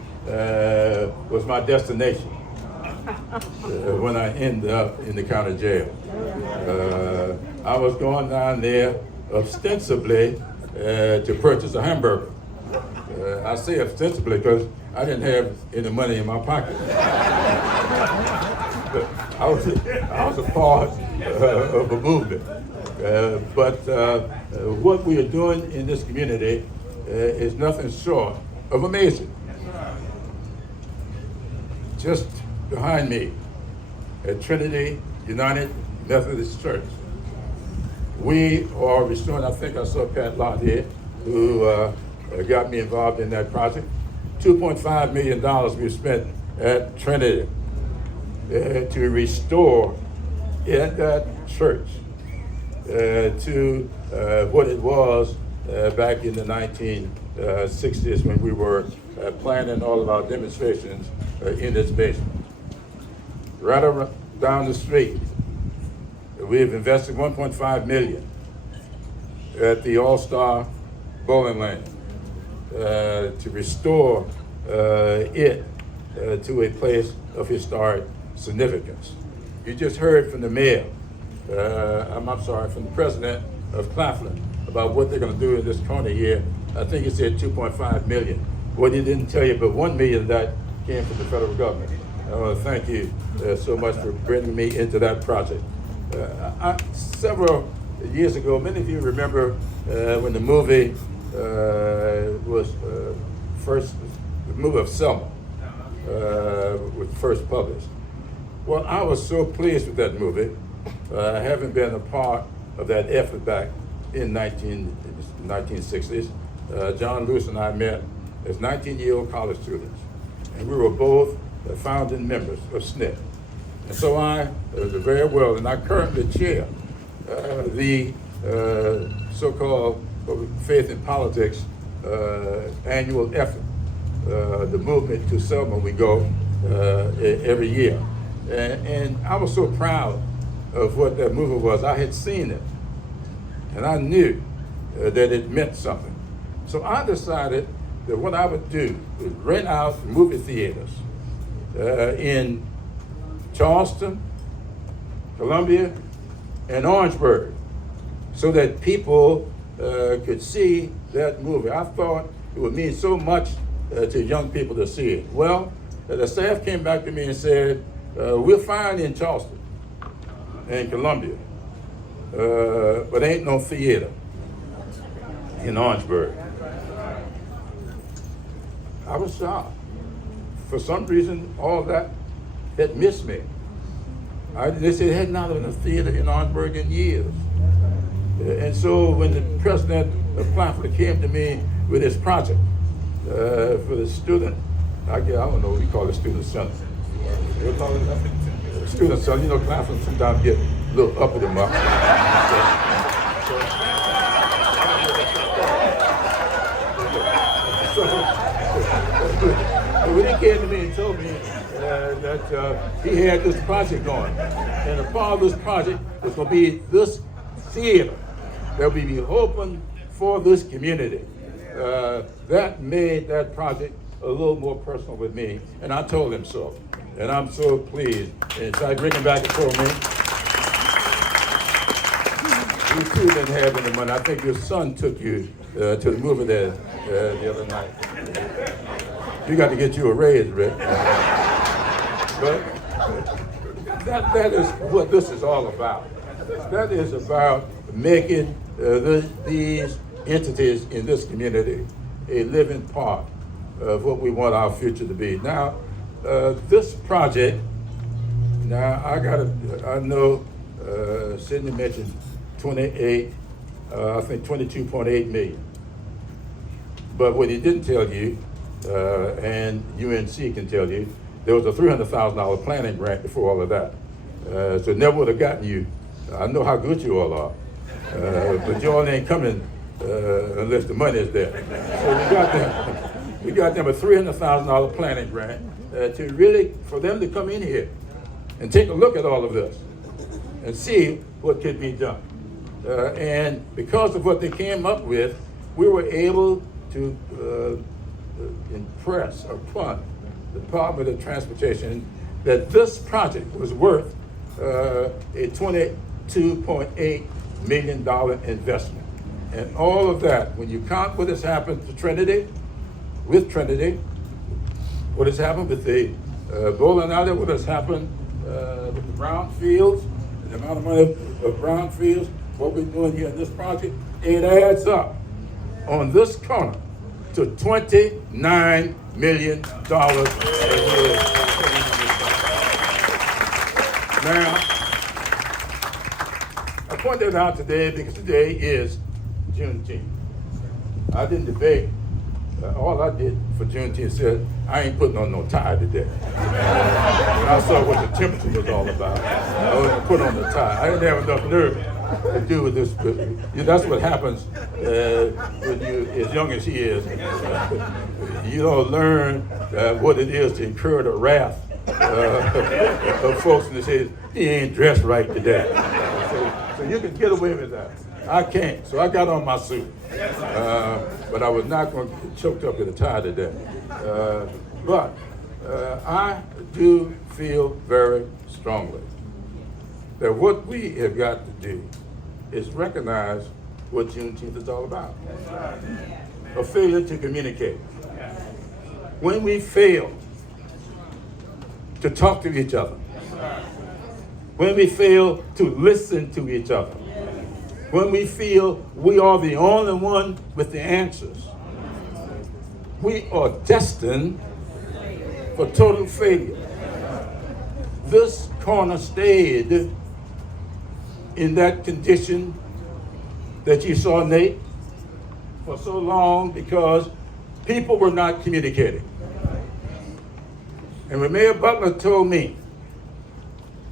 was my destination when I ended up in the county jail. I was going down there ostensibly to purchase a hamburger. I say ostensibly because I didn't have any money in my pocket. I was a part of a movement. But what we are doing in this community is nothing short of amazing. Just behind me at Trinity United Methodist Church, we are restoring, I think I saw Pat Lott here, who got me involved in that project. $2.5 million we spent at Trinity to restore at that church to what it was back in the 1960s when we were planning all of our demonstrations in this basement. Right down the street, we have invested $1.5 million at the All-Star Bowling Lane to restore it to a place of historic significance. You just heard from the mayor, from the president of Claflin about what they're going to do in this corner here. I think he said 2.5 million. What he didn't tell you, but 1 million of that came from the federal government. I want to thank you so much for bringing me into that project. Several years ago, many of you remember when the movie was the movie of Selma was first published. Well, I was so pleased with that movie, having been a part of that effort back in 1960s. John Lewis and I met as 19-year-old college students, and we were both founding members of SNP. And so I very well, and I currently chair the so-called Faith in Politics annual effort, the movement to Selma we go every year. And I was so proud of what that movement was. I had seen it, and I knew that it meant something. So I decided that what I would do is rent out movie theaters in Charleston, Columbia, and Orangeburg, so that people could see that movie. I thought it would mean so much to young people to see it. Well, the staff came back to me and said, we're fine in Charleston and Columbia, but ain't no theater in Orangeburg. I was shocked. For some reason, all that had missed me. They said it had not been a theater in Orangeburg in years. And so when the president of Claflin came to me with this project for the student, I don't know what we call it, student center. We'll call it student center. You know, Claflin sometimes get a little uppity them up. When he came to me and told me that he had this project going, and a part of this project was going to be this theater that will be open for this community, that made that project a little more personal with me, and I told him so. And I'm so pleased. And so I bring him back and told me, you too didn't have any money. I think your son took you to the movie there the other night. You got to get you a raise, Rick. But that is what this is all about. That is about making these entities in this community a living part of what we want our future to be. Now, this project, I know Sidney mentioned 22.8 million. But what he didn't tell you, and UNC can tell you, there was a $300,000 planning grant before all of that. So it never would have gotten you. I know how good you all are, but you all ain't coming unless the money is there. So we got them a $300,000 planning grant to really, for them to come in here and take a look at all of this and see what could be done. And because of what they came up with, we were able to impress upon the Department of Transportation that this project was worth a $22.8 million investment. And all of that, when you count what has happened to Trinity, with Trinity, what has happened with the bowling alley, what has happened with the brownfields, the amount of money of brownfields, what we're doing here in this project, it adds up on this corner to $29 million a year. Now, I point that out today because today is Juneteenth. I didn't debate. All I did for Juneteenth said, I ain't putting on no tie today. And I saw what the temperature was all about. I wouldn't put on the tie. I didn't have enough nerve to do with this. That's what happens when you, as young as he is, you don't learn what it is to incur the wrath of folks and they say, he ain't dressed right today. So you can get away with that. I can't, so I got on my suit. But I was not going to get choked up with a tie today. But I do feel very strongly that what we have got to do is recognize what Juneteenth is all about. A failure to communicate. When we fail to talk to each other, when we fail to listen to each other, when we feel we are the only one with the answers, we are destined for total failure. This corner stayed in that condition that you saw, Nate, for so long because people were not communicating. And when Mayor Butler told me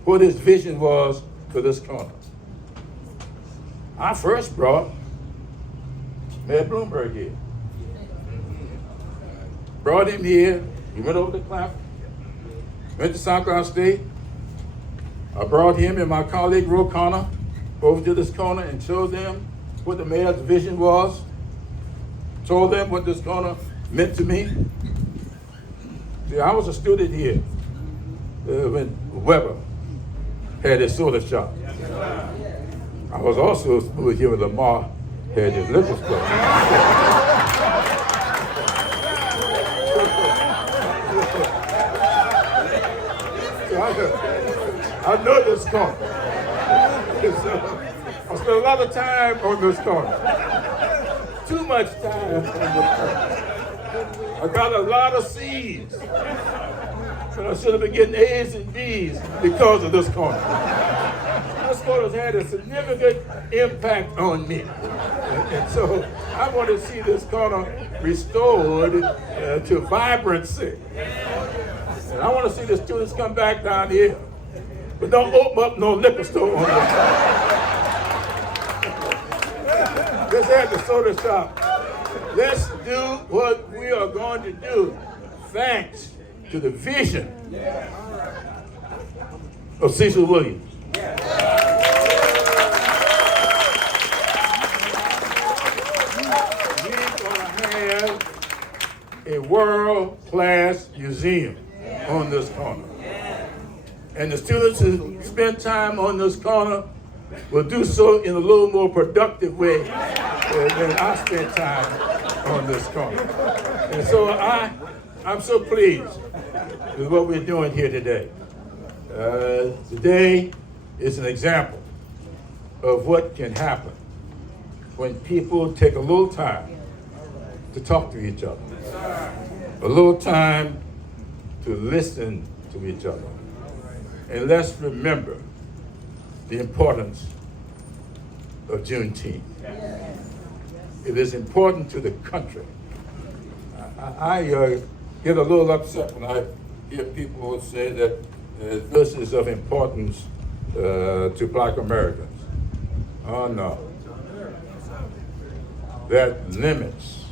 what his vision was for this corner, I first brought Mayor Bloomberg here. Brought him here, he went over to Claflin, went to South Carolina State. I brought him and my colleague Ro Connor over to this corner and showed them what the mayor's vision was, told them what this corner meant to me. See, I was a student here when Weber had his soda shop. I was also here when Lamar had this liquor store. I know this corner. I spent a lot of time on this corner. Too much time on this corner. I got a lot of C's. And I should have been getting A's and B's because of this corner. This corner has had a significant impact on me. And so I want to see this corner restored to vibrancy. And I want to see the students come back down here. But don't open up no liquor store on this. Let's have the soda shop. Let's do what we are going to do. Thanks to the vision of Cecil Williams. We're going to have a world-class museum on this corner. And the students who spend time on this corner will do so in a little more productive way than I spent time on this corner. And so I'm so pleased with what we're doing here today. Today is an example of what can happen when people take a little time to talk to each other, a little time to listen to each other. And let's remember the importance of Juneteenth. It is important to the country. I get a little upset when I hear people say that this is of importance to Black Americans. Oh no. That limits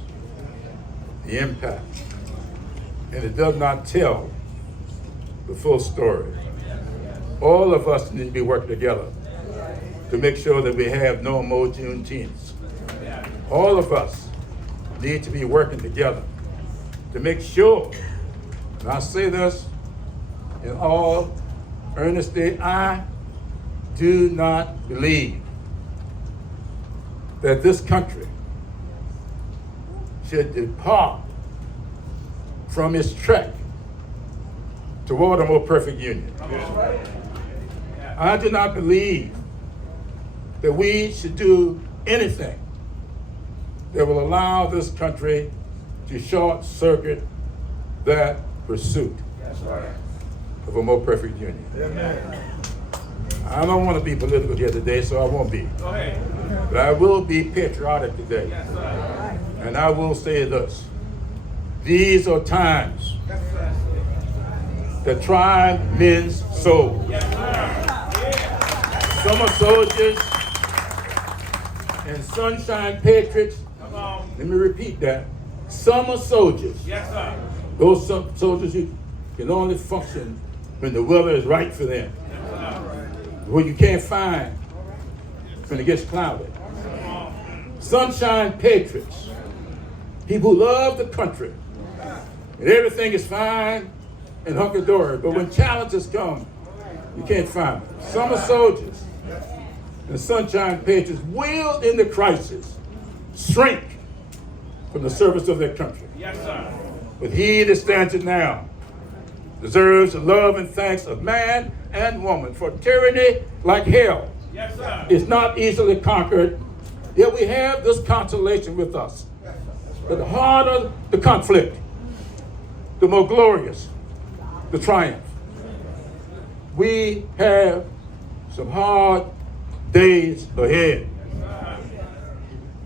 the impact. And it does not tell the full story. All of us need to be working together to make sure that we have no more Juneteenths. All of us need to be working together to make sure, and I say this in all earnestly, I do not believe that this country should depart from its trek toward a more perfect union. I do not believe that we should do anything that will allow this country to short circuit that pursuit of a more perfect union. I don't want to be political here today, so I won't be. But I will be patriotic today. And I will say this. These are times that try men's souls. Summer soldiers and sunshine patriots. Let me repeat that. Summer soldiers. Those soldiers who can only function when the weather is right for them. What you can't find when it gets cloudy. Sunshine patriots. People who love the country. And everything is fine and hunky-dory. But when challenges come, you can't find them. Summer soldiers and sunshine patriots will, in the crisis, shrink from the service of their country. But he that stands it now deserves the love and thanks of man and woman. For tyranny, like hell, is not easily conquered. Yet we have this consolation with us. That the harder the conflict, the more glorious the triumph. We have some hard days ahead.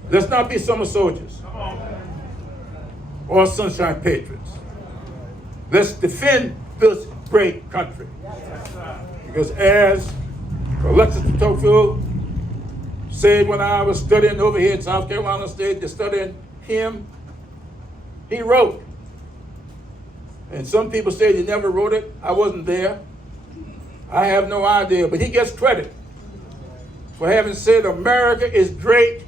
Let's not be summer soldiers or sunshine patriots. Let's defend this great country. Because as Alexis Tocqueville said when I was studying over here at South Carolina State, to studying him, he wrote. And some people say he never wrote it. I wasn't there. I have no idea. But he gets credit for having said America is great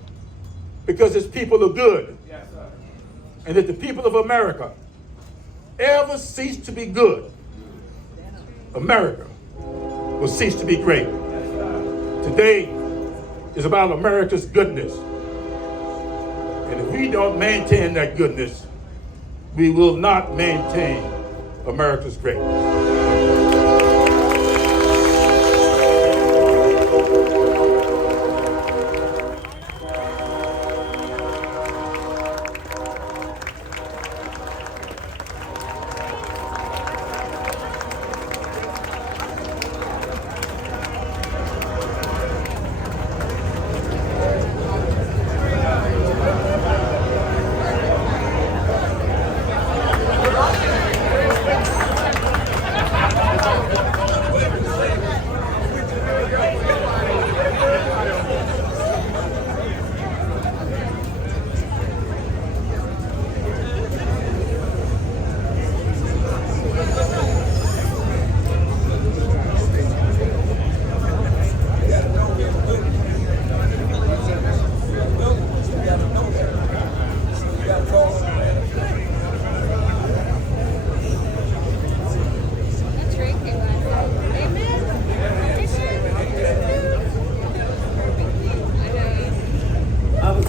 because its people are good. And if the people of America ever cease to be good, America will cease to be great. Today is about America's goodness. And if we don't maintain that goodness, we will not maintain America's greatness.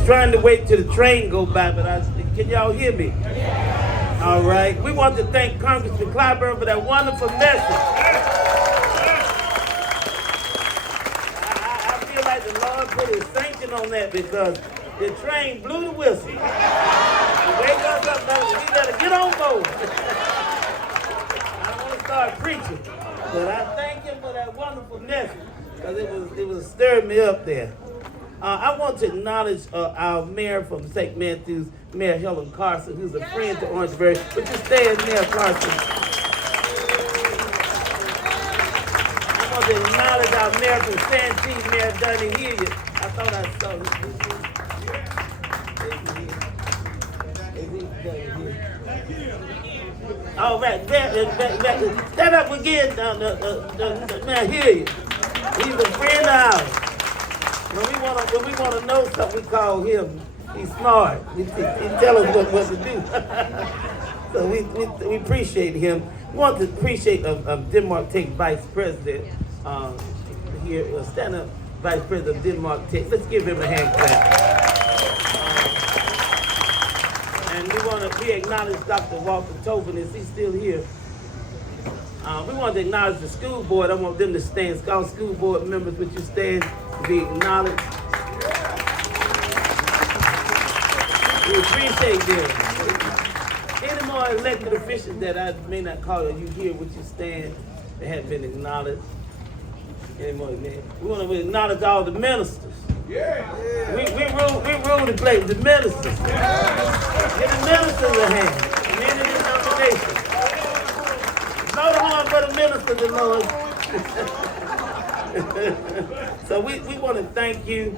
Trying to wait till the train go by, but can y'all hear me? All right. We want to thank Congressman Clyburn for that wonderful message. I feel like the Lord put his sanction on that because the train blew the whistle. Wake us up, we better get on board. I don't want to start preaching, but I thank him for that wonderful message because it was stirring me up there. I want to acknowledge our mayor from St. Matthews, Mayor Helen Carson, who's a friend to Orangeburg. Would you stand, Mayor Carson? I want to acknowledge our mayor from Santee, Mayor Dunny Hilliard. I thought I saw him. All right, stand up again, Mayor Hilliard. He's a friend of ours. When we want to know something, we call him. He's smart. He tell us what to do. So we appreciate him. We want to appreciate Denmark Tech Vice President here, stand up Vice President of Denmark Tech. Let's give him a hand clap. And we acknowledge Dr. Walter Tobin. Is he still here? We want to acknowledge the school board. I want them to stand. All school board members, would you stand to be acknowledged? We appreciate them. Any more elected officials that I may not call you here, would you stand that have been acknowledged? Any more? We want to acknowledge all the ministers. Yeah. We rule the place, the ministers. Give the ministers a hand. And any denomination. Blow the horn for the ministers, Lord. So we want to thank you.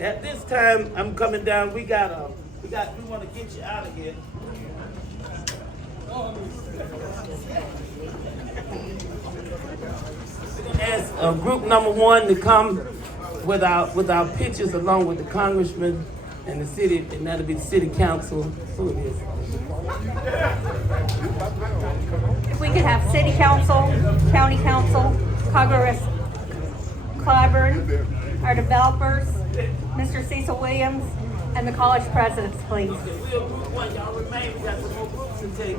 At this time, I'm coming down. We want to get you out of here. We're going to ask group number 1 to come with our pictures along with the congressman and the city, and that'll be the city council. Who it is? If we could have city council, county council, Congress Clyburn, our developers, Mr. Cecil Williams, and the college presidents, please. We'll group 1. Y'all remain. We got some more groups to take.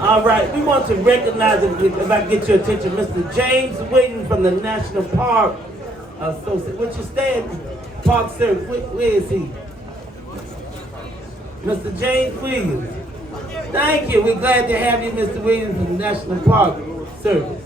All right, we want to recognize, if I get your attention, Mr. James Williams from the National Park Association. Would you stand, Park Service? Where is he? Mr. James Williams. Thank you. We're glad to have you, Mr. Williams, from the National Park Service.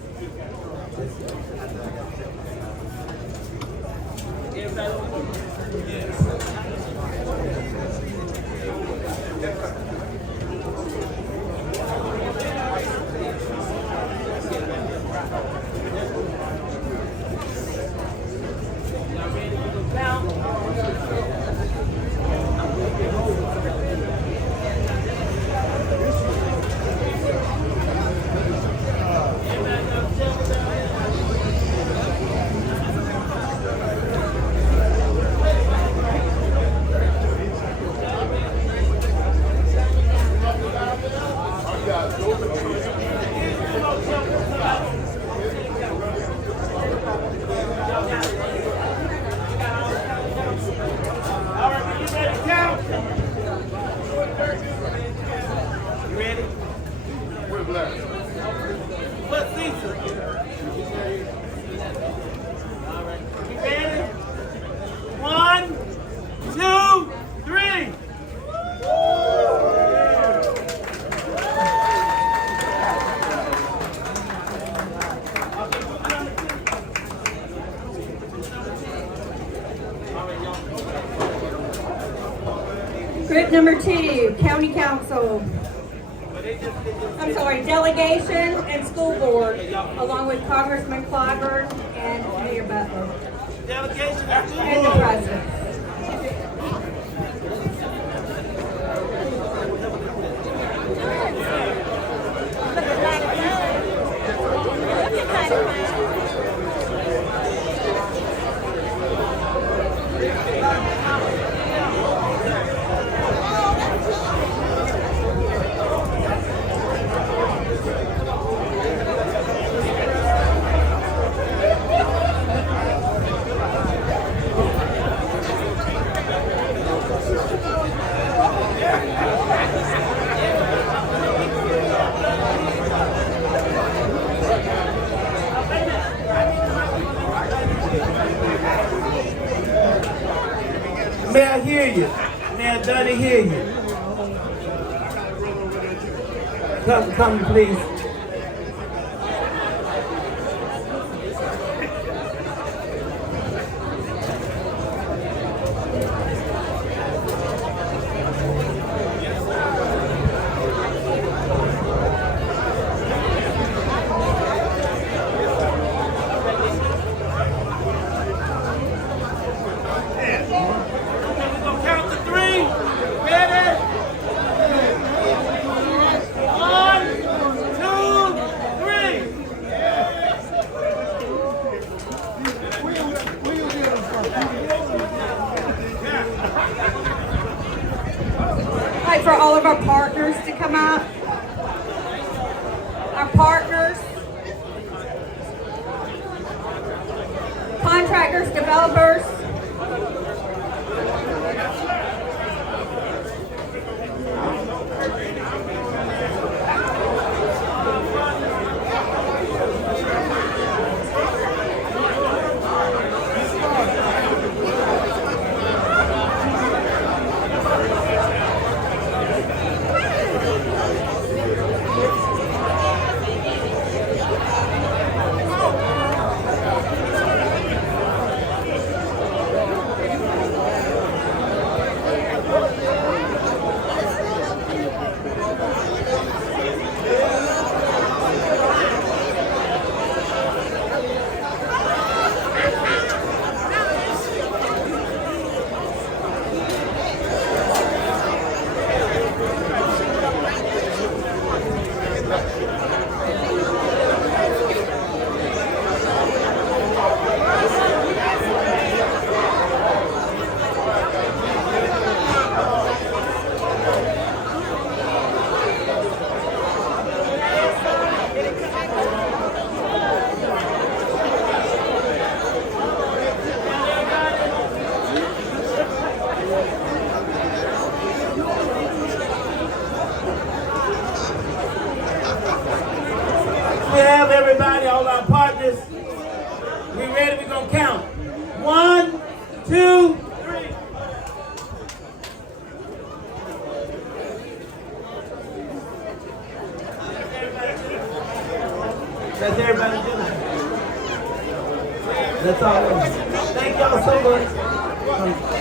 Group number 2, County Council. Delegation and School Board, along with Congressman Clyburn and Mayor Butler. Delegation And the President. May I hear you? May I done to hear you? Come, please. For all of our partners to come up. Our partners, contractors, developers, That's everybody doing. That's all. Thank y'all so much.